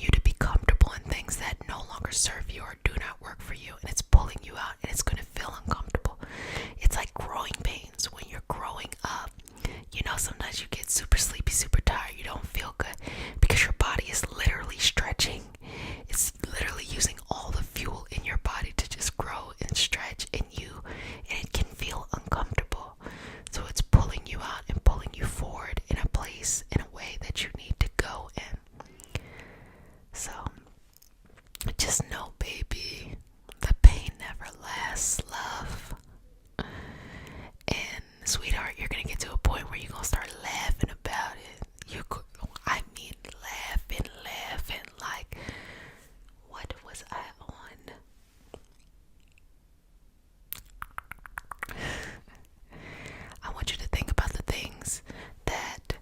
you to be comfortable in things that no longer serve you or do not work for you, and it's pulling you out, and it's going to feel uncomfortable. It's like growing pains when you're growing up. Sometimes you get super sleepy, super tired, you don't feel good because your body is literally stretching. It's literally using all the fuel in your body to just grow and stretch and it can feel uncomfortable. So it's pulling you out and pulling you forward in a place, in a way that you need to go in. So just know, baby, the pain never lasts, love. And sweetheart, you're gonna get to a point where you're gonna start laughing about it. Laughing like, what was I on? I want you to think about the things that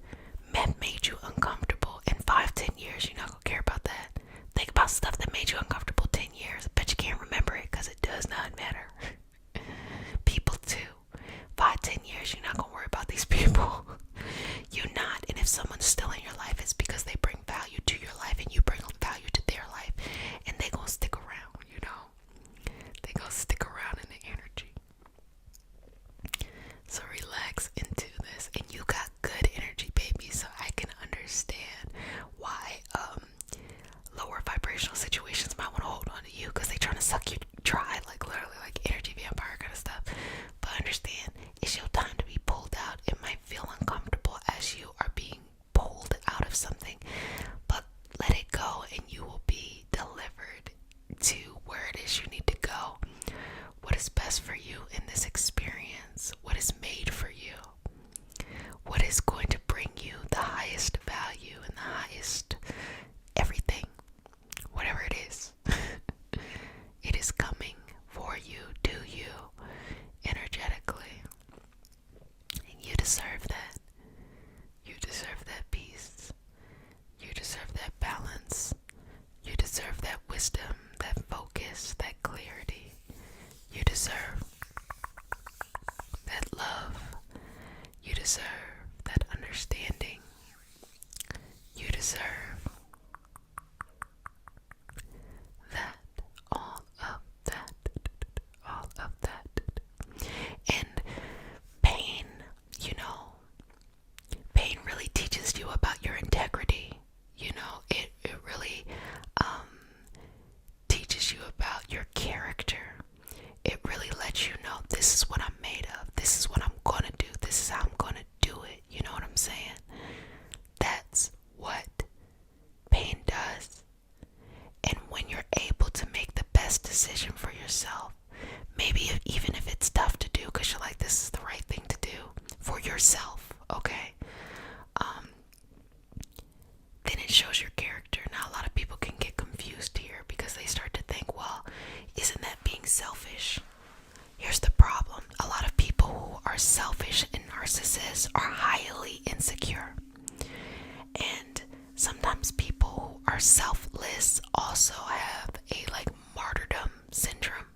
made you uncomfortable. In 5-10 years, you're not gonna care about that. Think about stuff that made you uncomfortable 10 years. I bet you can't remember it because it does not matter. People too. 5-10 years, you're not gonna worry about these people. You're not. And if someone's still in your life, it's because they bring value to your life and you bring value to their life, and they gonna stick around. They gonna stick around in the energy. So relax into this, and you got good energy, baby. So I can understand why lower vibrational situations might want to hold on to you, because they're trying to suck you dry, like literally, like energy vampire kind of stuff. But understand, it's your time to be pulled out. It might feel uncomfortable as you are being pulled out of something, but let it go and you will be delivered to where it is you need to go. What is best for you in this experience? What is made for you? What is going to bring you the highest value and the highest everything? Whatever it is, it is coming for you, to you, energetically. And you deserve that. You deserve that peace. You deserve that balance. You deserve that wisdom, that focus, that clarity. You deserve that love. You deserve that understanding. You deserve that, all of that. And pain, pain really teaches you about your integrity. It really teaches you about your character. It really lets you know, this is what I'm made of. This is what I'm gonna do. This is how I'm gonna do it. You know what I'm saying? That's what pain does. And when you're able to make the best decision for yourself, maybe even if it's tough to do, because you're like, this is the right thing to do for yourself, okay? Then it shows your character. Now, a lot of people can get confused here because they start to think, well, isn't that being selfish? Here's the problem. A lot of people who are selfish and narcissists are highly insecure. And sometimes people who are selfless also have a martyrdom syndrome.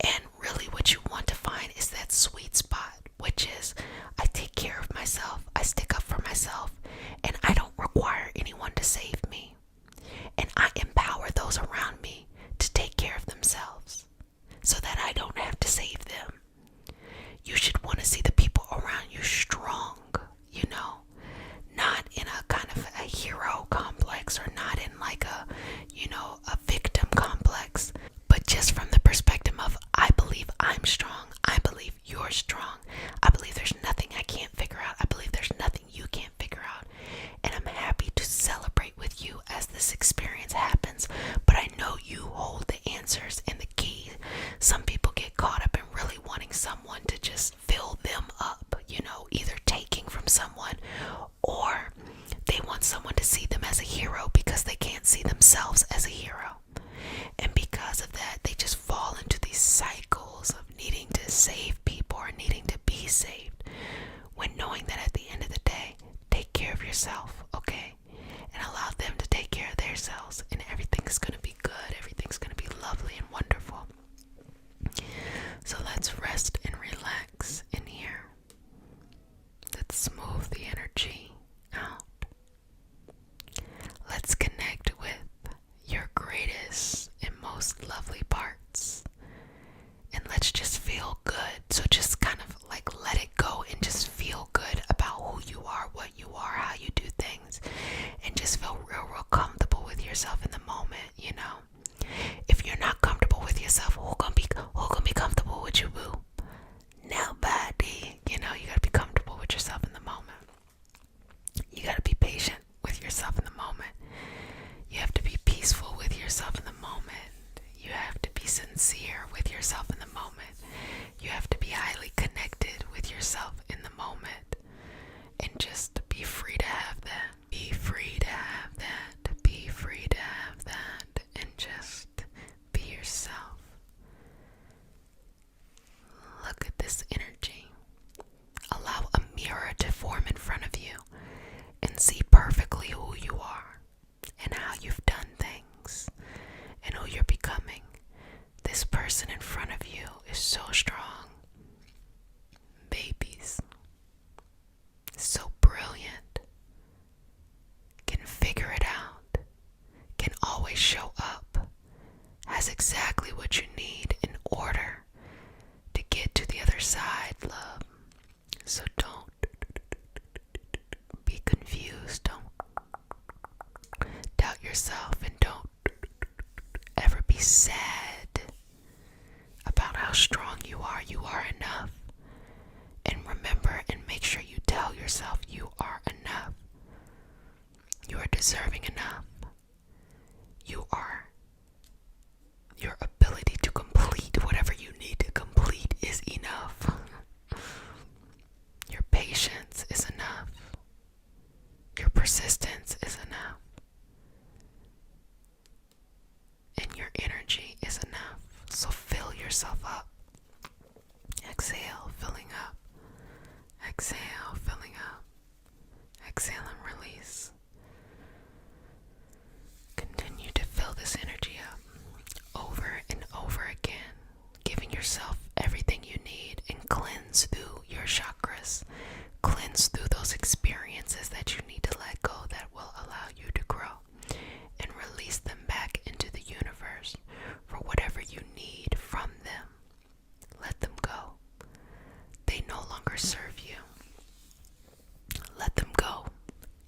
And really what you want to find is that sweet spot, which is, I take care of myself, I stick up for myself, and I don't require anyone to save me. And I empower those around me to take care of themselves so that I don't have to save them. You should want to see the people around you strong, not in a kind of a hero complex, or not in a victim complex, but just from the perspective of, I believe I'm strong. I believe you're strong. I believe there's nothing I can't figure out. I believe there's nothing you can't figure out. And I'm happy to celebrate with you as this experience happens. But I know you hold the answers and the key. Some people get caught up in really wanting someone to just fill them up, either taking from someone, or they want someone to see them as a hero because they can't see themselves as a hero. And because of that, they just fall into these cycles of needing to save people or needing to be saved, when knowing that at the end of the day, take care of yourself, okay? And allow them to take care of themselves, and everything's going to be good. Everything's going to be lovely and wonderful. So let's rest and relax in here. Let's smooth the energy out. Let's connect with your greatest and most lovely parts. And let's just feel good. So just kind of like let it go and just feel good about who you are, what you are, how you do things. And just feel real comfortable with yourself in the moment, you know. If you're not comfortable with yourself, who gonna be comfortable with you, boo? Nobody. You know, you gotta be comfortable with yourself in the moment. You gotta be patient with yourself in the moment. You have to be peaceful with yourself in the moment. You have to be sincere with yourself in the moment. You have to be highly connected with yourself in the moment. And just be free to have that. Be free to have that. Be free to have that. And just be yourself. Look at this energy. Allow a mirror to form in front of you and see perfectly who you are and how you've done things and who you're becoming. This person in front of you is so strong. Babies. So brilliant. Can figure it out. Can always show up. Has exactly what you need in order to get to the other side, love. So don't be confused. Don't doubt yourself, and don't ever be sad about how strong you are. You are enough. And remember and make sure you tell yourself you are enough. You are deserving enough. You are. Your ability to complete whatever you need to complete is enough. Your patience is enough. Your persistence is enough. And your energy is enough. So fill yourself up. Exhale, filling up. Exhale, filling up. Exhale and release. Continue to fill this energy up over and over again, giving yourself everything you need, and cleanse through your chakras. Cleanse through those experiences that you need to let go that will allow you to grow, and release them back into the universe for whatever you need from them. Let them go. They no longer serve you. Let them go.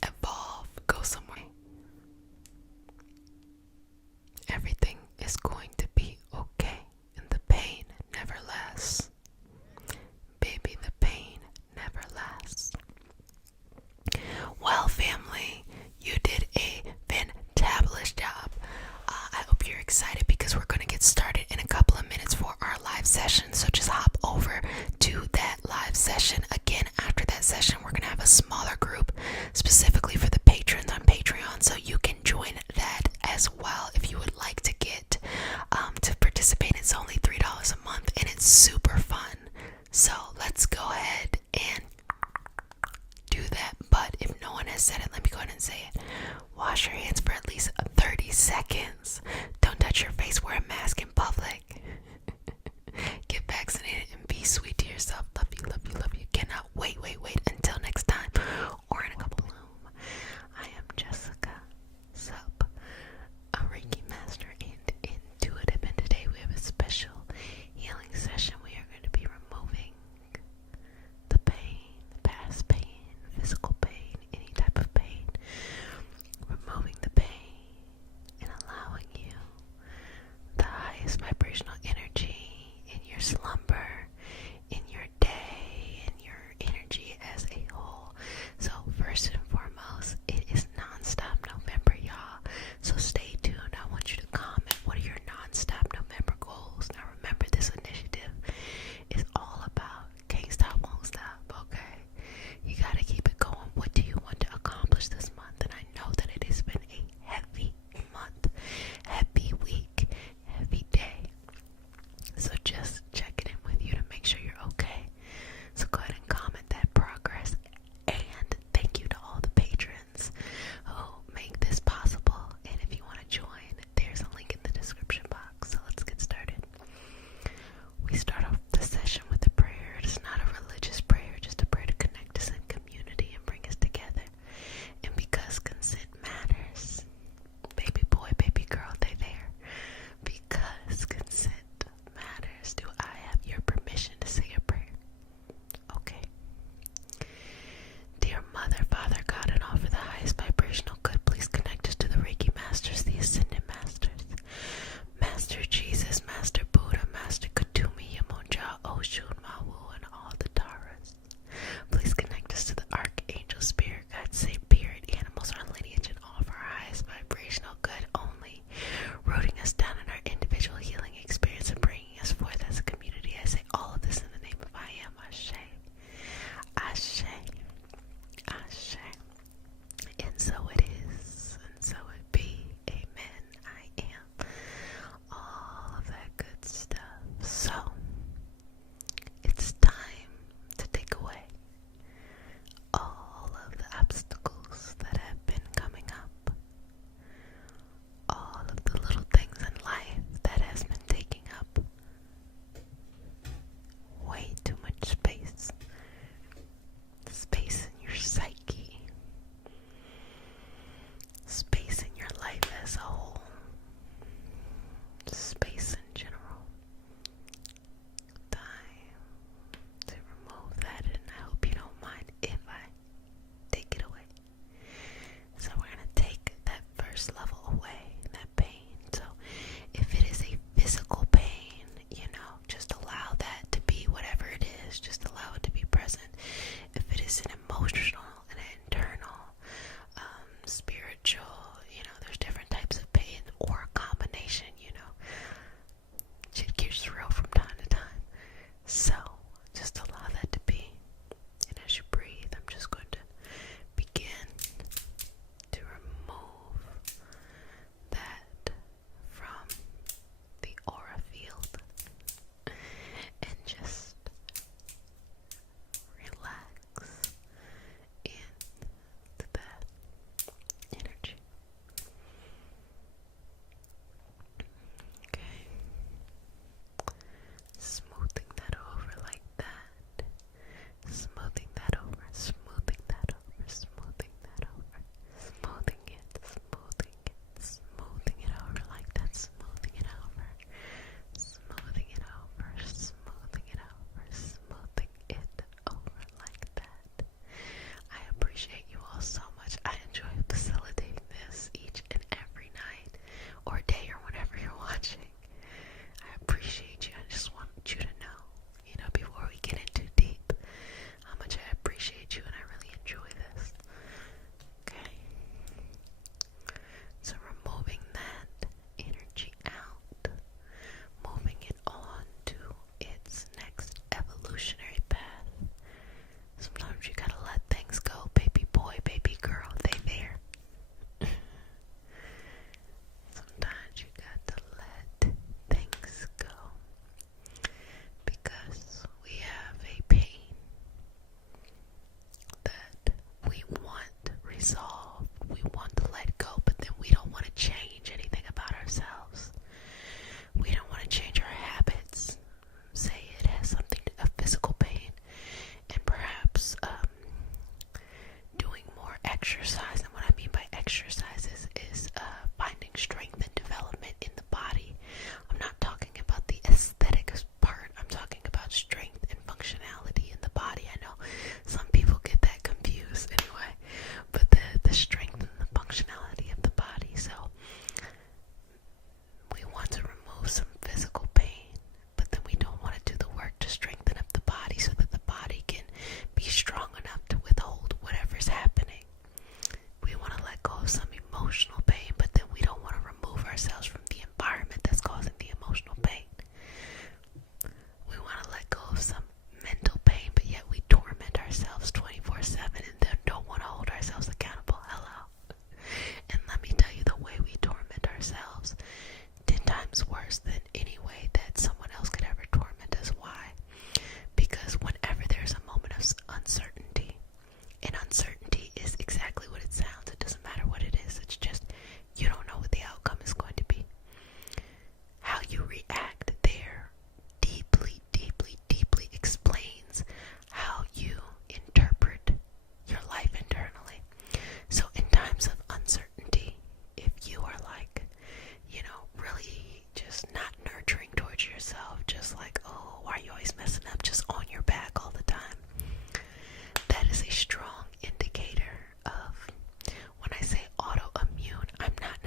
Evolve. Go somewhere. Everything is going to be okay, and the pain never lasts. Baby, the pain never lasts. Well, family, you did a fantabulous job. I hope you're excited because we're going to get started in a couple of minutes for our live session. So just hop over to that live session. Again, after that session, we're going to have a smaller group specifically for the patrons on Patreon. So you can join that as well if you would like to get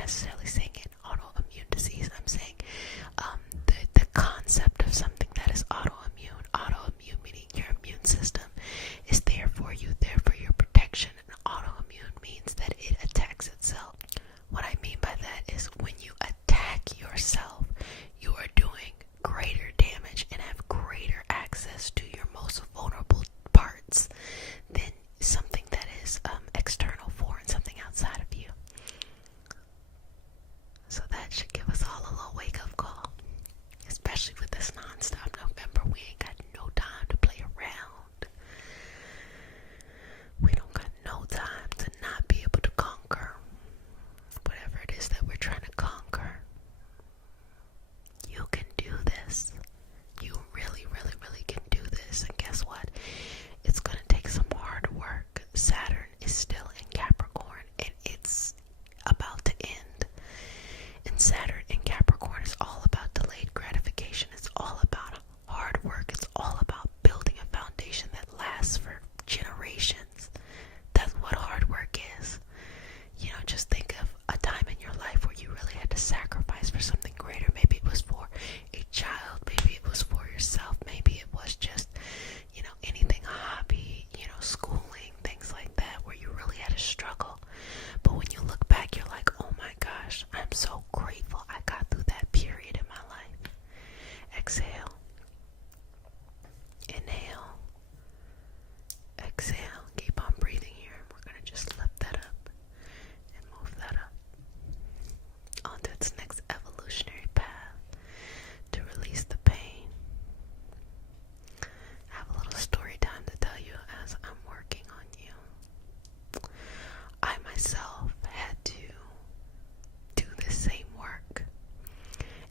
necessarily saying an autoimmune disease. I'm saying the concept of something that is autoimmune. Autoimmune meaning your immune system is there for you, there for your protection. And autoimmune means that it attacks itself. What I mean by that is when you attack yourself, you are doing greater damage and have greater access to your most vulnerable parts than something that is external, foreign, something outside of you. So that should give us all a little wake-up call, especially with this non-stop November. We ain't got no time to play around. We don't got no time to not be able to conquer whatever it is that we're trying to conquer. You can do this. You really, really, really can do this. And guess what? It's going to take some hard work. Saturn is still in Capricorn and it's about to end. And Saturn in Capricorn is all about delayed gratification. It's all about hard work. It's all about building a foundation that lasts for generations. That's what hard work is. You know, just think of a time in your life where you really had to sacrifice for something greater. Maybe it was for a child. Maybe it was for yourself. Maybe it was just, you know, anything, a hobby, you know, schooling, things like that, where you really had to struggle. But when you look back, you're like, oh my gosh, I'm so grateful I got through that period in my life. Exhale. Inhale. Exhale. Keep on breathing here. We're going to just lift that up and move that up onto its next evolutionary path to release the pain. I have a little story time to tell you as I'm working on you. I myself had to do this same work,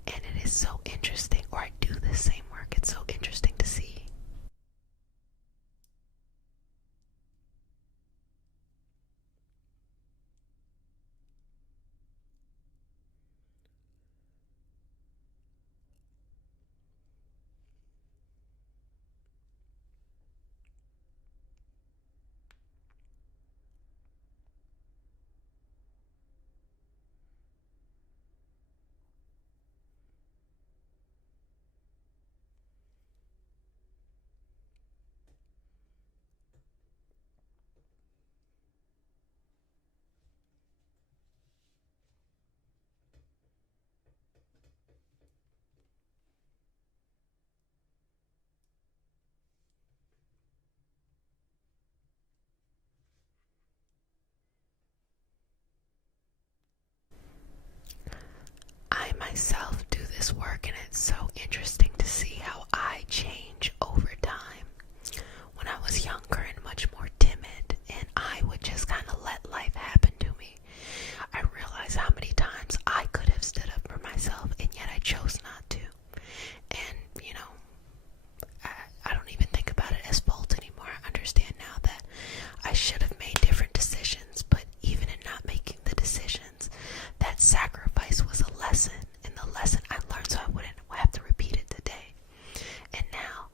and it is so interesting, or I do this same work, it's so interesting to see. I myself do this work, and it's so interesting to see how I change over time. When I was younger and much more timid, and I would just kind of let life happen to me, I realized how many times I could have stood up for myself, and yet I chose not to. And, you know, I don't even think about it as fault anymore. I understand now that I should have made different decisions, but even in not making the decisions, that sacrifice was a lesson, and the lesson I learned so I wouldn't have to repeat it today. And now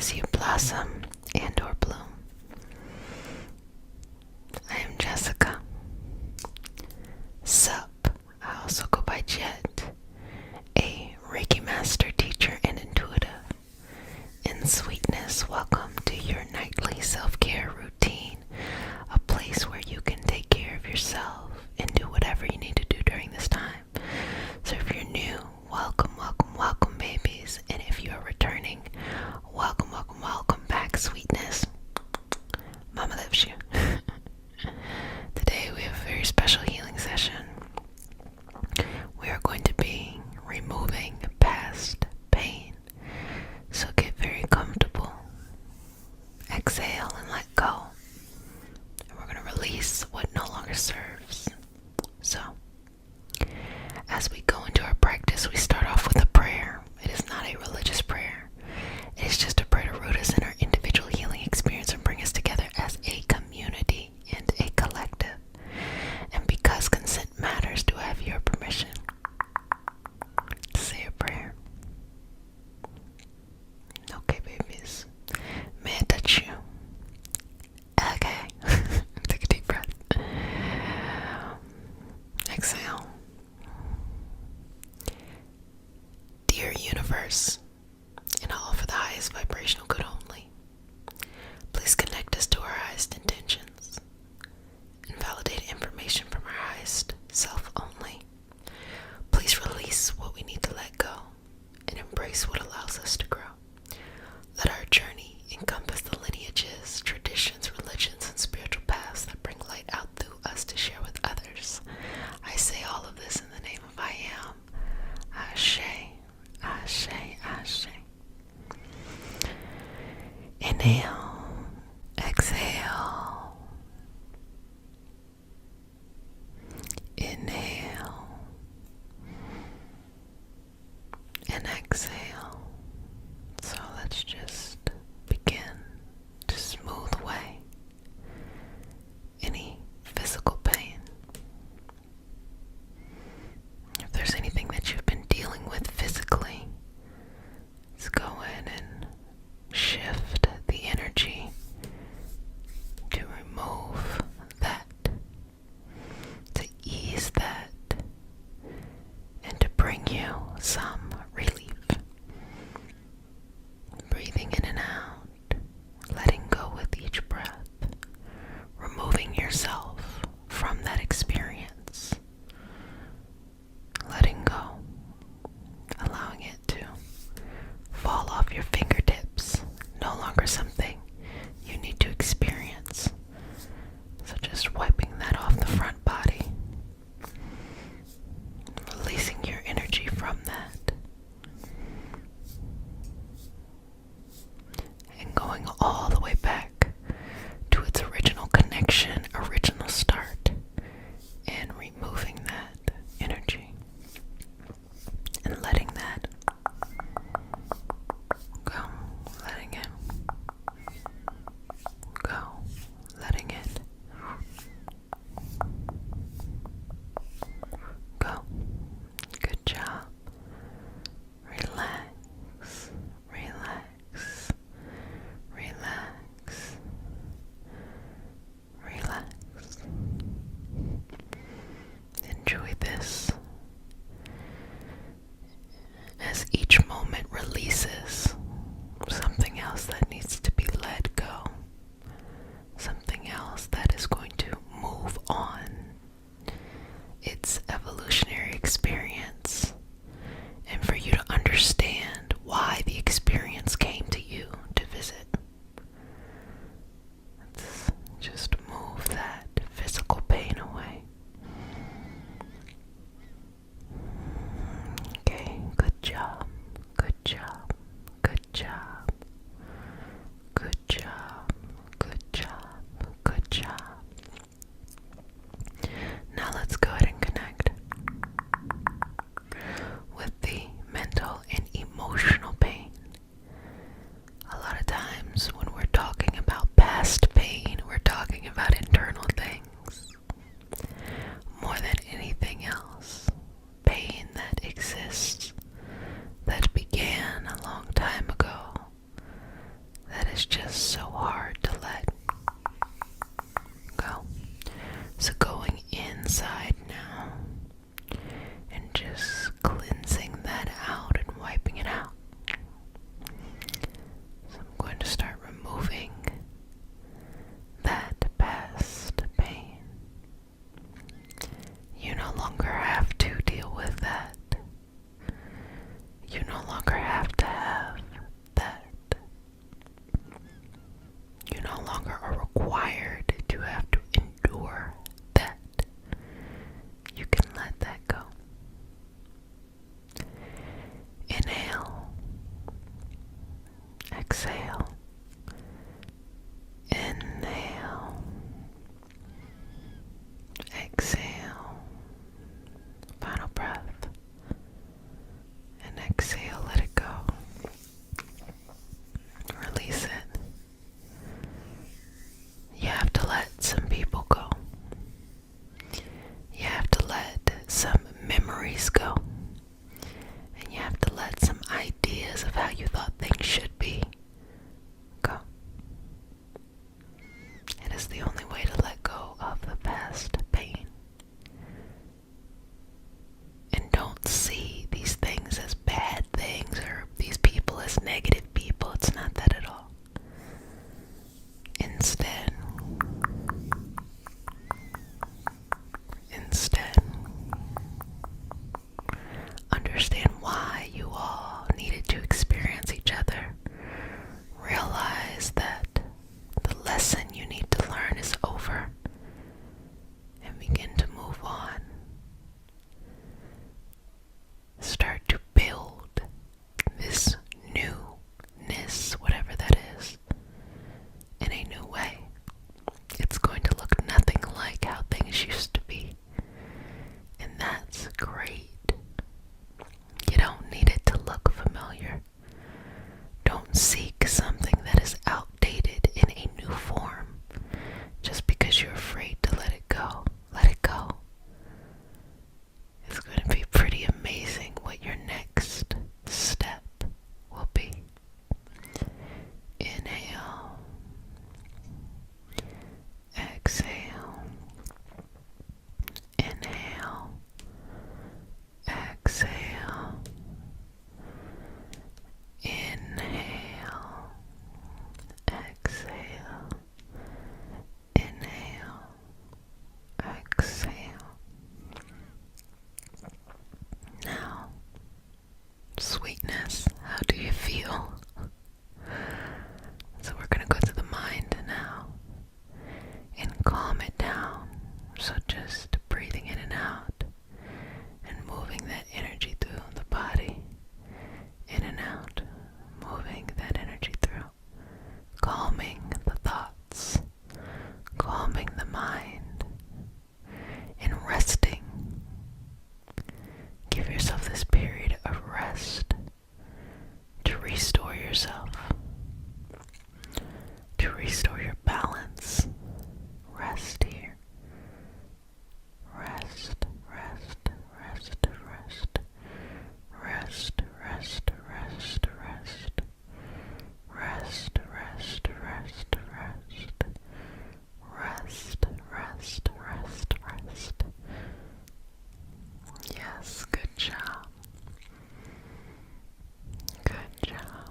as you blossom and or bloom. I am Jessica. Sup, I also go by Jet, a Reiki master, teacher, and intuitive. In sweetness, welcome to your nightly self-care routine, a place where you can take care of yourself and do whatever you need to do during this time. So if you're new, welcome, welcome, welcome, babies. And if you are returning, welcome, welcome, welcome back, sweetness. Mama loves you. Today we have a very special healing session. We are going to be removing past pain. So get very comfortable. Exhale and let go. And we're going to release what no longer serves. So, as we go into our practice, we start off with a prayer. It is not a religious prayer. It is just a prayer to root us in our individual healing experience and bring us together as a community and a collective. And because consent matters, do I have your permission to say a prayer? Okay, babies. May I touch you? Okay. Take a deep breath. Exhale. Dear universe, and I offer the highest vibrational good only. Please connect us to our highest intentions and validate information from our highest self only. Please release what we need to let go and embrace what allows us to grow. Let our journey encompass the lineages, traditions, religions, and spiritual paths that bring light out through us to share with others. I say all of this in the name of I am. Ashe, Ashe, Ashe. Inhale, exhale. Inhale and exhale. So let's just begin to smooth away any physical pain. If there's anything that you've been dealing with physically, let's go in and shift the energy exhale. Inhale. Exhale. Final breath. And exhale, let it go. Release it. You have to let some people go. You have to let some memories go. And you have to let some ideas of how you thought things should be go. It is the only way to let go of the past pain. And don't see these things as bad things or these people as negative people. It's not that at all. Instead, understand why you all needed to experience each other. Realize that the lesson you need to learn is over and begin to move on. Start to build this newness, whatever that is, in a new way. It's going to look nothing like how things used to be. And that's great. You don't need it to look familiar. Don't seek something that is outdated in a new form just because you're afraid to let it go. Let it go. It's going to be pretty amazing what your next step will be. Inhale. Exhale. Inhale. Exhale. Inhale. Exhale. Inhale. Exhale. Now, sweetness, how do you feel? So we're going to go to the mind now and calm it down. So just breathing in and out and moving that energy through the body, in and out, moving that energy through, calming the thoughts, calming the mind, and resting. Give yourself this period of rest to restore yourself, to restore your balance. Rest here. Rest, rest, rest, rest, rest, rest, rest, rest, rest, rest, rest, rest, rest, rest, rest. Yes, good job. Good job.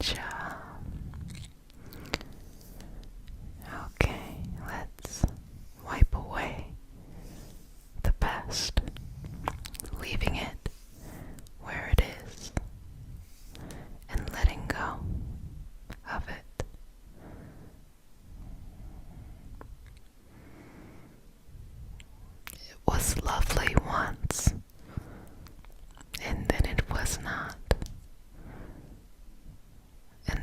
job. Okay, let's wipe away the past, leaving it where it is and letting go of it. It was lovely once, and then it was not. And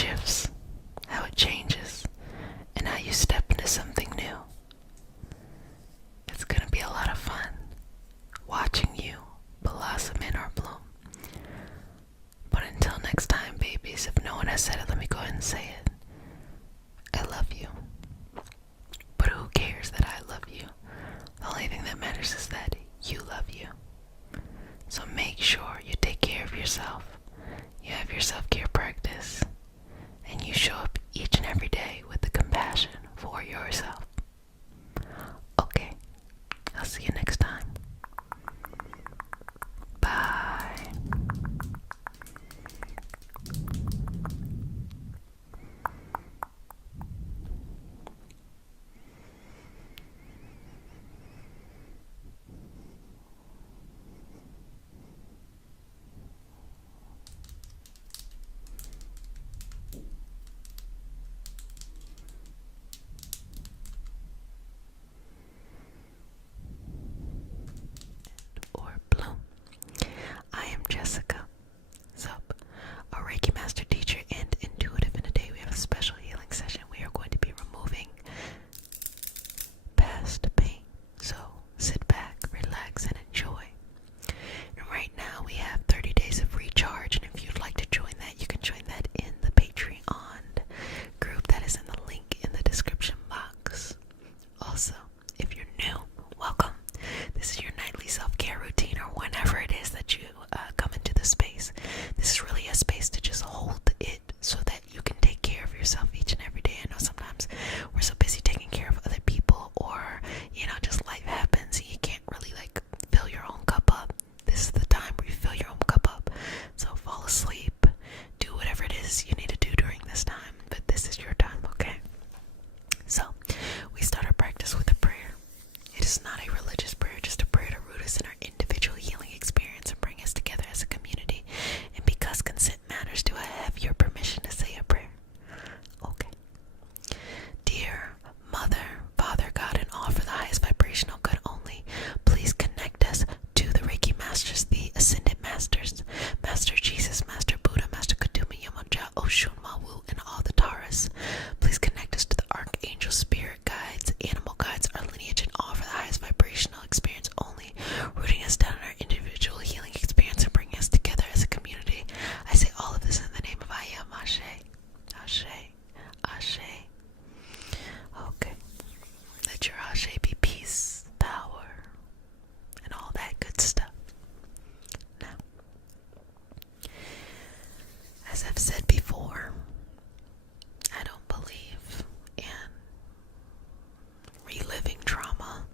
shifts, how it changes, and how you step into something new. It's gonna be a lot of fun watching you blossom in or bloom. But until next time, babies, if no one has said it, let me go ahead and say it. I love you. But who cares that I love you? The only thing that matters is that you love you. So make sure you take care of yourself. You have your self-care practice. And you show up each and every day with the compassion for yourself. Okay. I'll see you next time. Bye. Or bloom. I am Jessica Zup, a Reiki master teacher and intuitive. In today we have a special healing session. We are going to be removing past pain. So sit back, relax, and enjoy. And right now we have 30 days of recharge, and if you'd like to join that, you can join that in the Patreon group that is in the link in the description box. Also, if you're new, welcome. This is your nightly self-care routine, or whenever it is that you come into the space. This is really a space to just hold it so that you can take care of yourself each and every day. I know sometimes we're so busy taking care of other people, or just life happens and you can't really fill your own cup up. This is the time where you fill your own cup up. So fall asleep, do whatever it is you need to do during this time, but this is your time, okay? So we start our practice with a prayer. It is not a religious prayer, just a prayer to root us in our individual healing experience and bring us together as a community. And because consent matters, do I have your permission to say a prayer? Okay. Dear Mother, Father, God, and all for the highest vibrational good only, please connect us to the Reiki Masters, the Ascended Masters, Master Jesus, Master Buddha, Master Kaduma, Yamanja, Oshun, Mawu, and all the Taras. Please connect us to the Archangel, Spirit Guides, Animal Guides, our lineage, and all for the highest vibrational experience only, rooting us down in our individual healing experience and bringing us together as a community. I say all of this in the name of I Am. Ashe, Ashe, Ashe. Okay. Let your Ashe be peace, power, and all that good stuff. Now, as I've said before, I don't believe in reliving trauma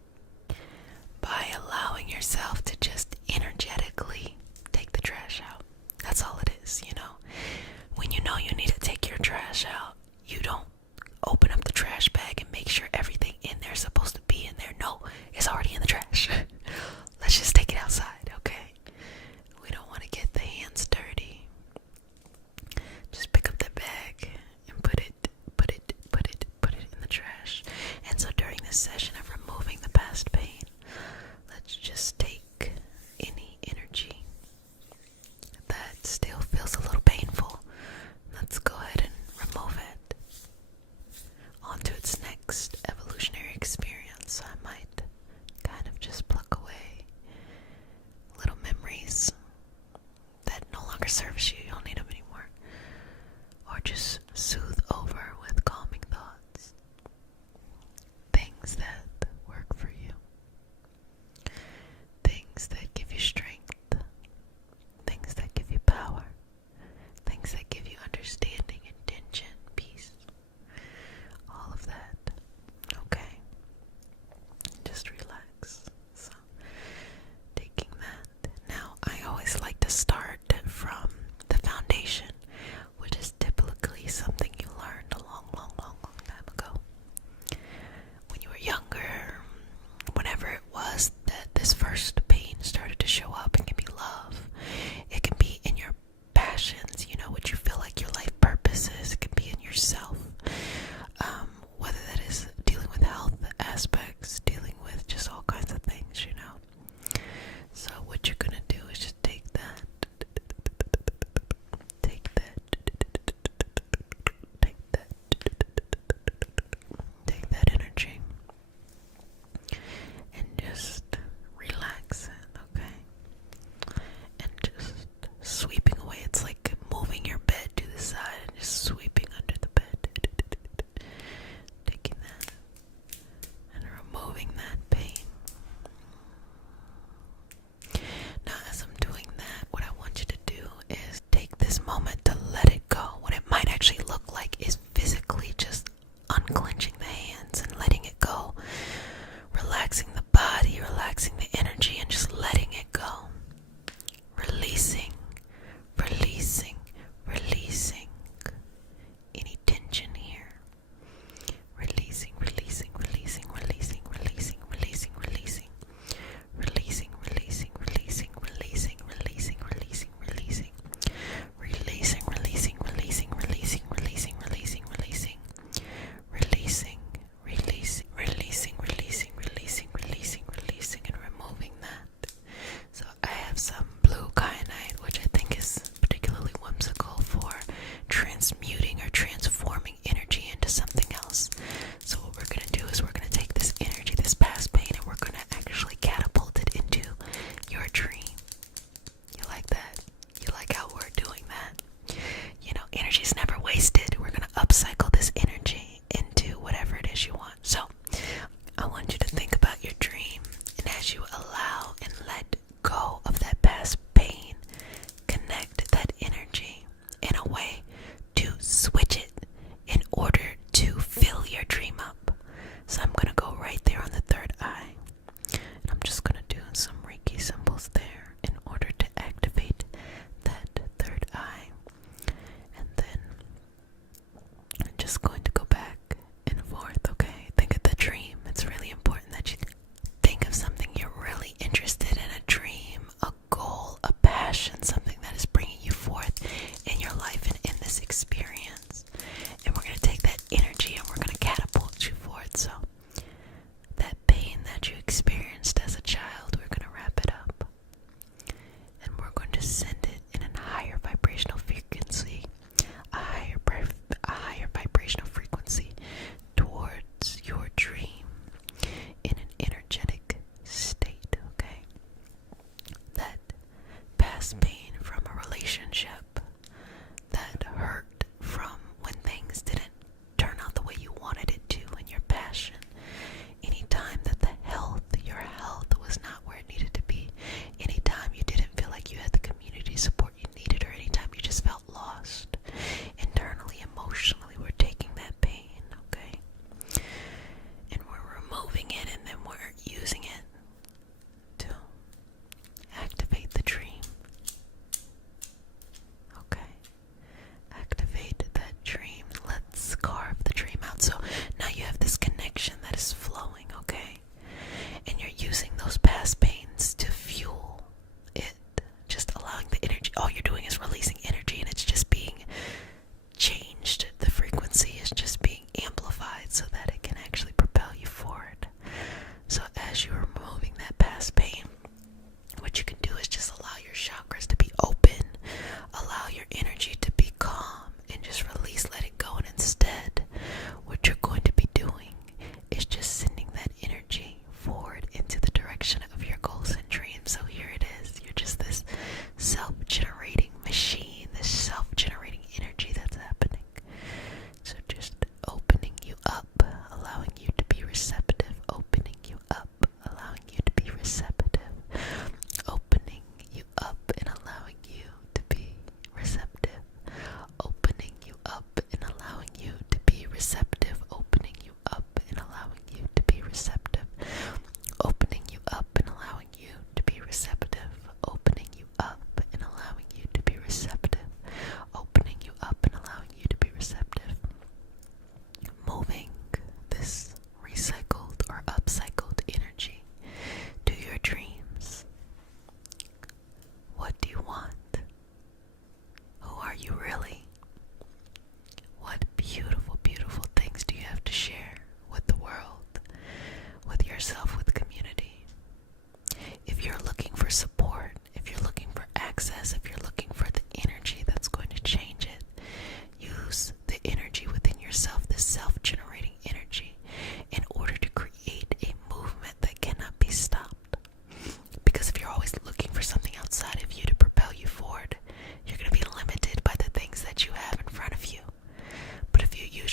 by allowing yourself to just energetically take the trash out. That's all it is, When you know you need to take your trash out, you don't open up the trash bag and make sure everything in there is supposed to be in there. No, it's already in the trash. Let's just take it outside, okay? We don't want to get the hands dirty. Just pick up the bag and put it in the trash. And so during this session of removing the past pain, let's just take any energy that still feels a little painful. Let's go ahead and remove it.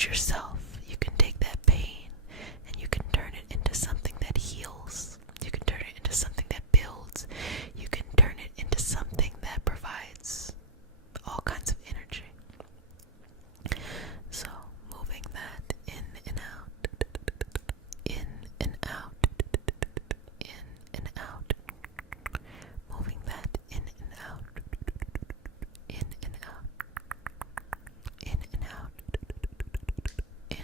use yourself. You can take that pain and you can turn it into something that heals. You can turn it into something that builds. You can turn it into something that provides all kinds of energy. So, moving that in and out, in and out, in and out, moving that in and out, in and out, in and out, in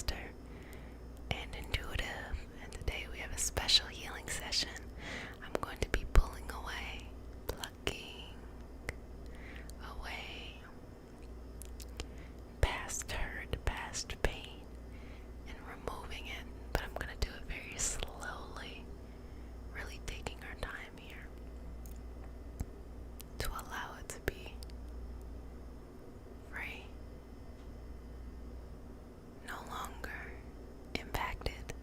Master and Intuitive, and today we have a special healing session. I'm going to be pulling away, plucking away past hurt, past pain, and removing it, but I'm going to do it very slowly, really taking our time here to allow it to be free, no longer impacted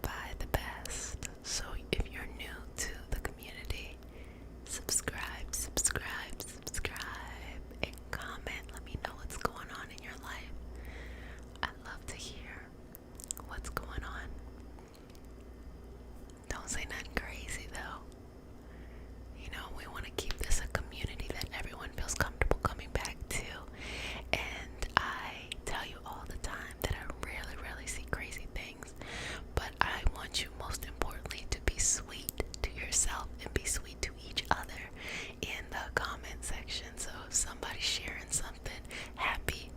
by the past. So if you're new to the community, subscribe, and comment. Let me know what's going on in your life. I'd love to hear what's going on. Don't say nothing crazy though. You know, we want to keep this a community that everyone feels comfortable coming back to. And I tell you all the time that I rarely see crazy things, but I want you most importantly to be sweet to yourself and be sweet to each other in the comment section. So if somebody's sharing something happy,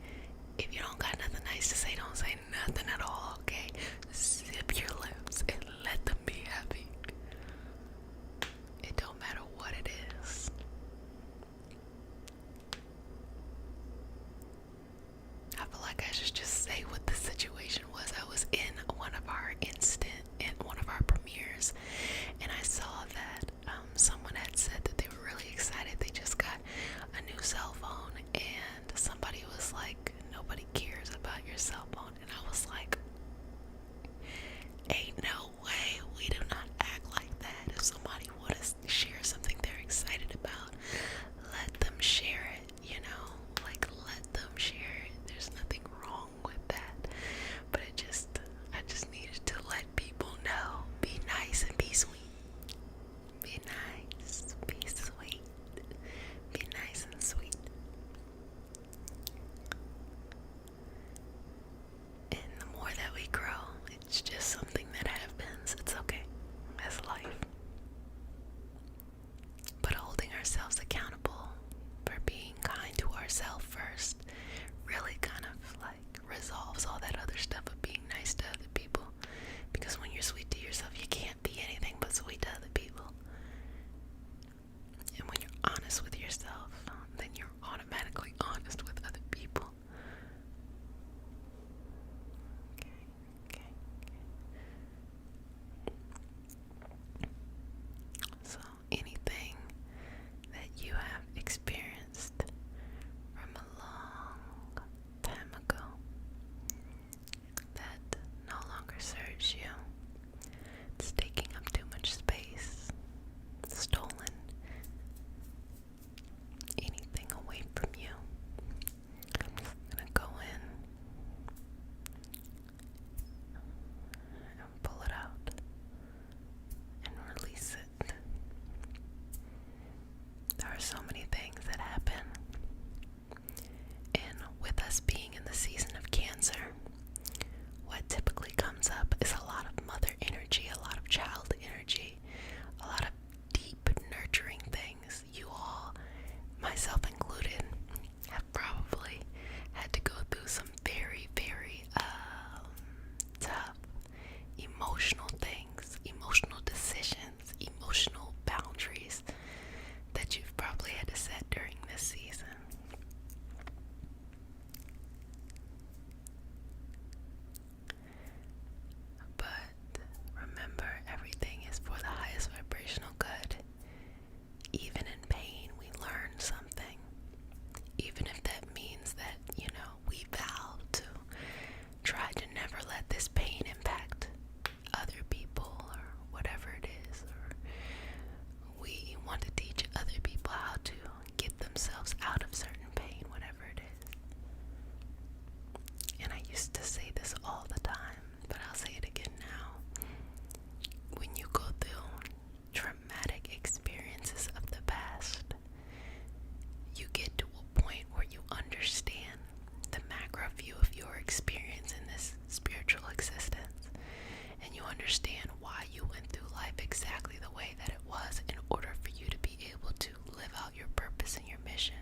if you don't got nothing nice to say, don't say nothing at all, okay? Zip your lips and let them be happy. It don't matter what it is. I feel like I should just say what the situation was. I was in one of our premieres, and I saw that someone had said that they were really excited. They just got a new cell phone, and somebody was like, nobody cares about your cell phone. And I was like, ain't no way. We do not act like that. If somebody wants to share something they're excited about, let them share it, you know? Like, let them share it. There's nothing wrong with that. But I just needed to let people know. Be nice and be sweet. Be nice, be sweet. Be nice and sweet. And the more that we grow, it's just something that happens. It's okay. That's life. But holding ourselves accountable for being kind to ourselves first really kind of like resolves all that other stuff of being nice to other people. Because when you're sweet to yourself, you can't be anything but sweet to other people. And when you're honest with yourself, then you're automatically honest with other people. Okay. So anything that you have experienced from a long time ago that no longer serves you, it's taking up too much space, stolen anything away from you, I'm just gonna go in and pull it out and release it. There are so many things that happen, and with us being in the season of Cancer, what typically comes up is a lot of mother energy, a lot of child energy, a lot of deep nurturing things. You all, myself included, have probably had to go through some very tough emotional things, emotional decisions, emotional boundaries that you've probably had to set during this season. But remember, everything is for the highest vibrational good. Even in pain, we learn something. Even if that means that, you know, we vow to try to never let this pain impact other people or whatever it is, or we want to teach other people how to get themselves out of certain pain, whatever it is. And I used to say this all the time, but I'll say it again now. When you go through traumatic experiences of the past, you get to a point where you understand the macro view of your experience in this spiritual existence, and you understand why you went through life exactly the way that it was in order for you to be able to live out your purpose and your mission.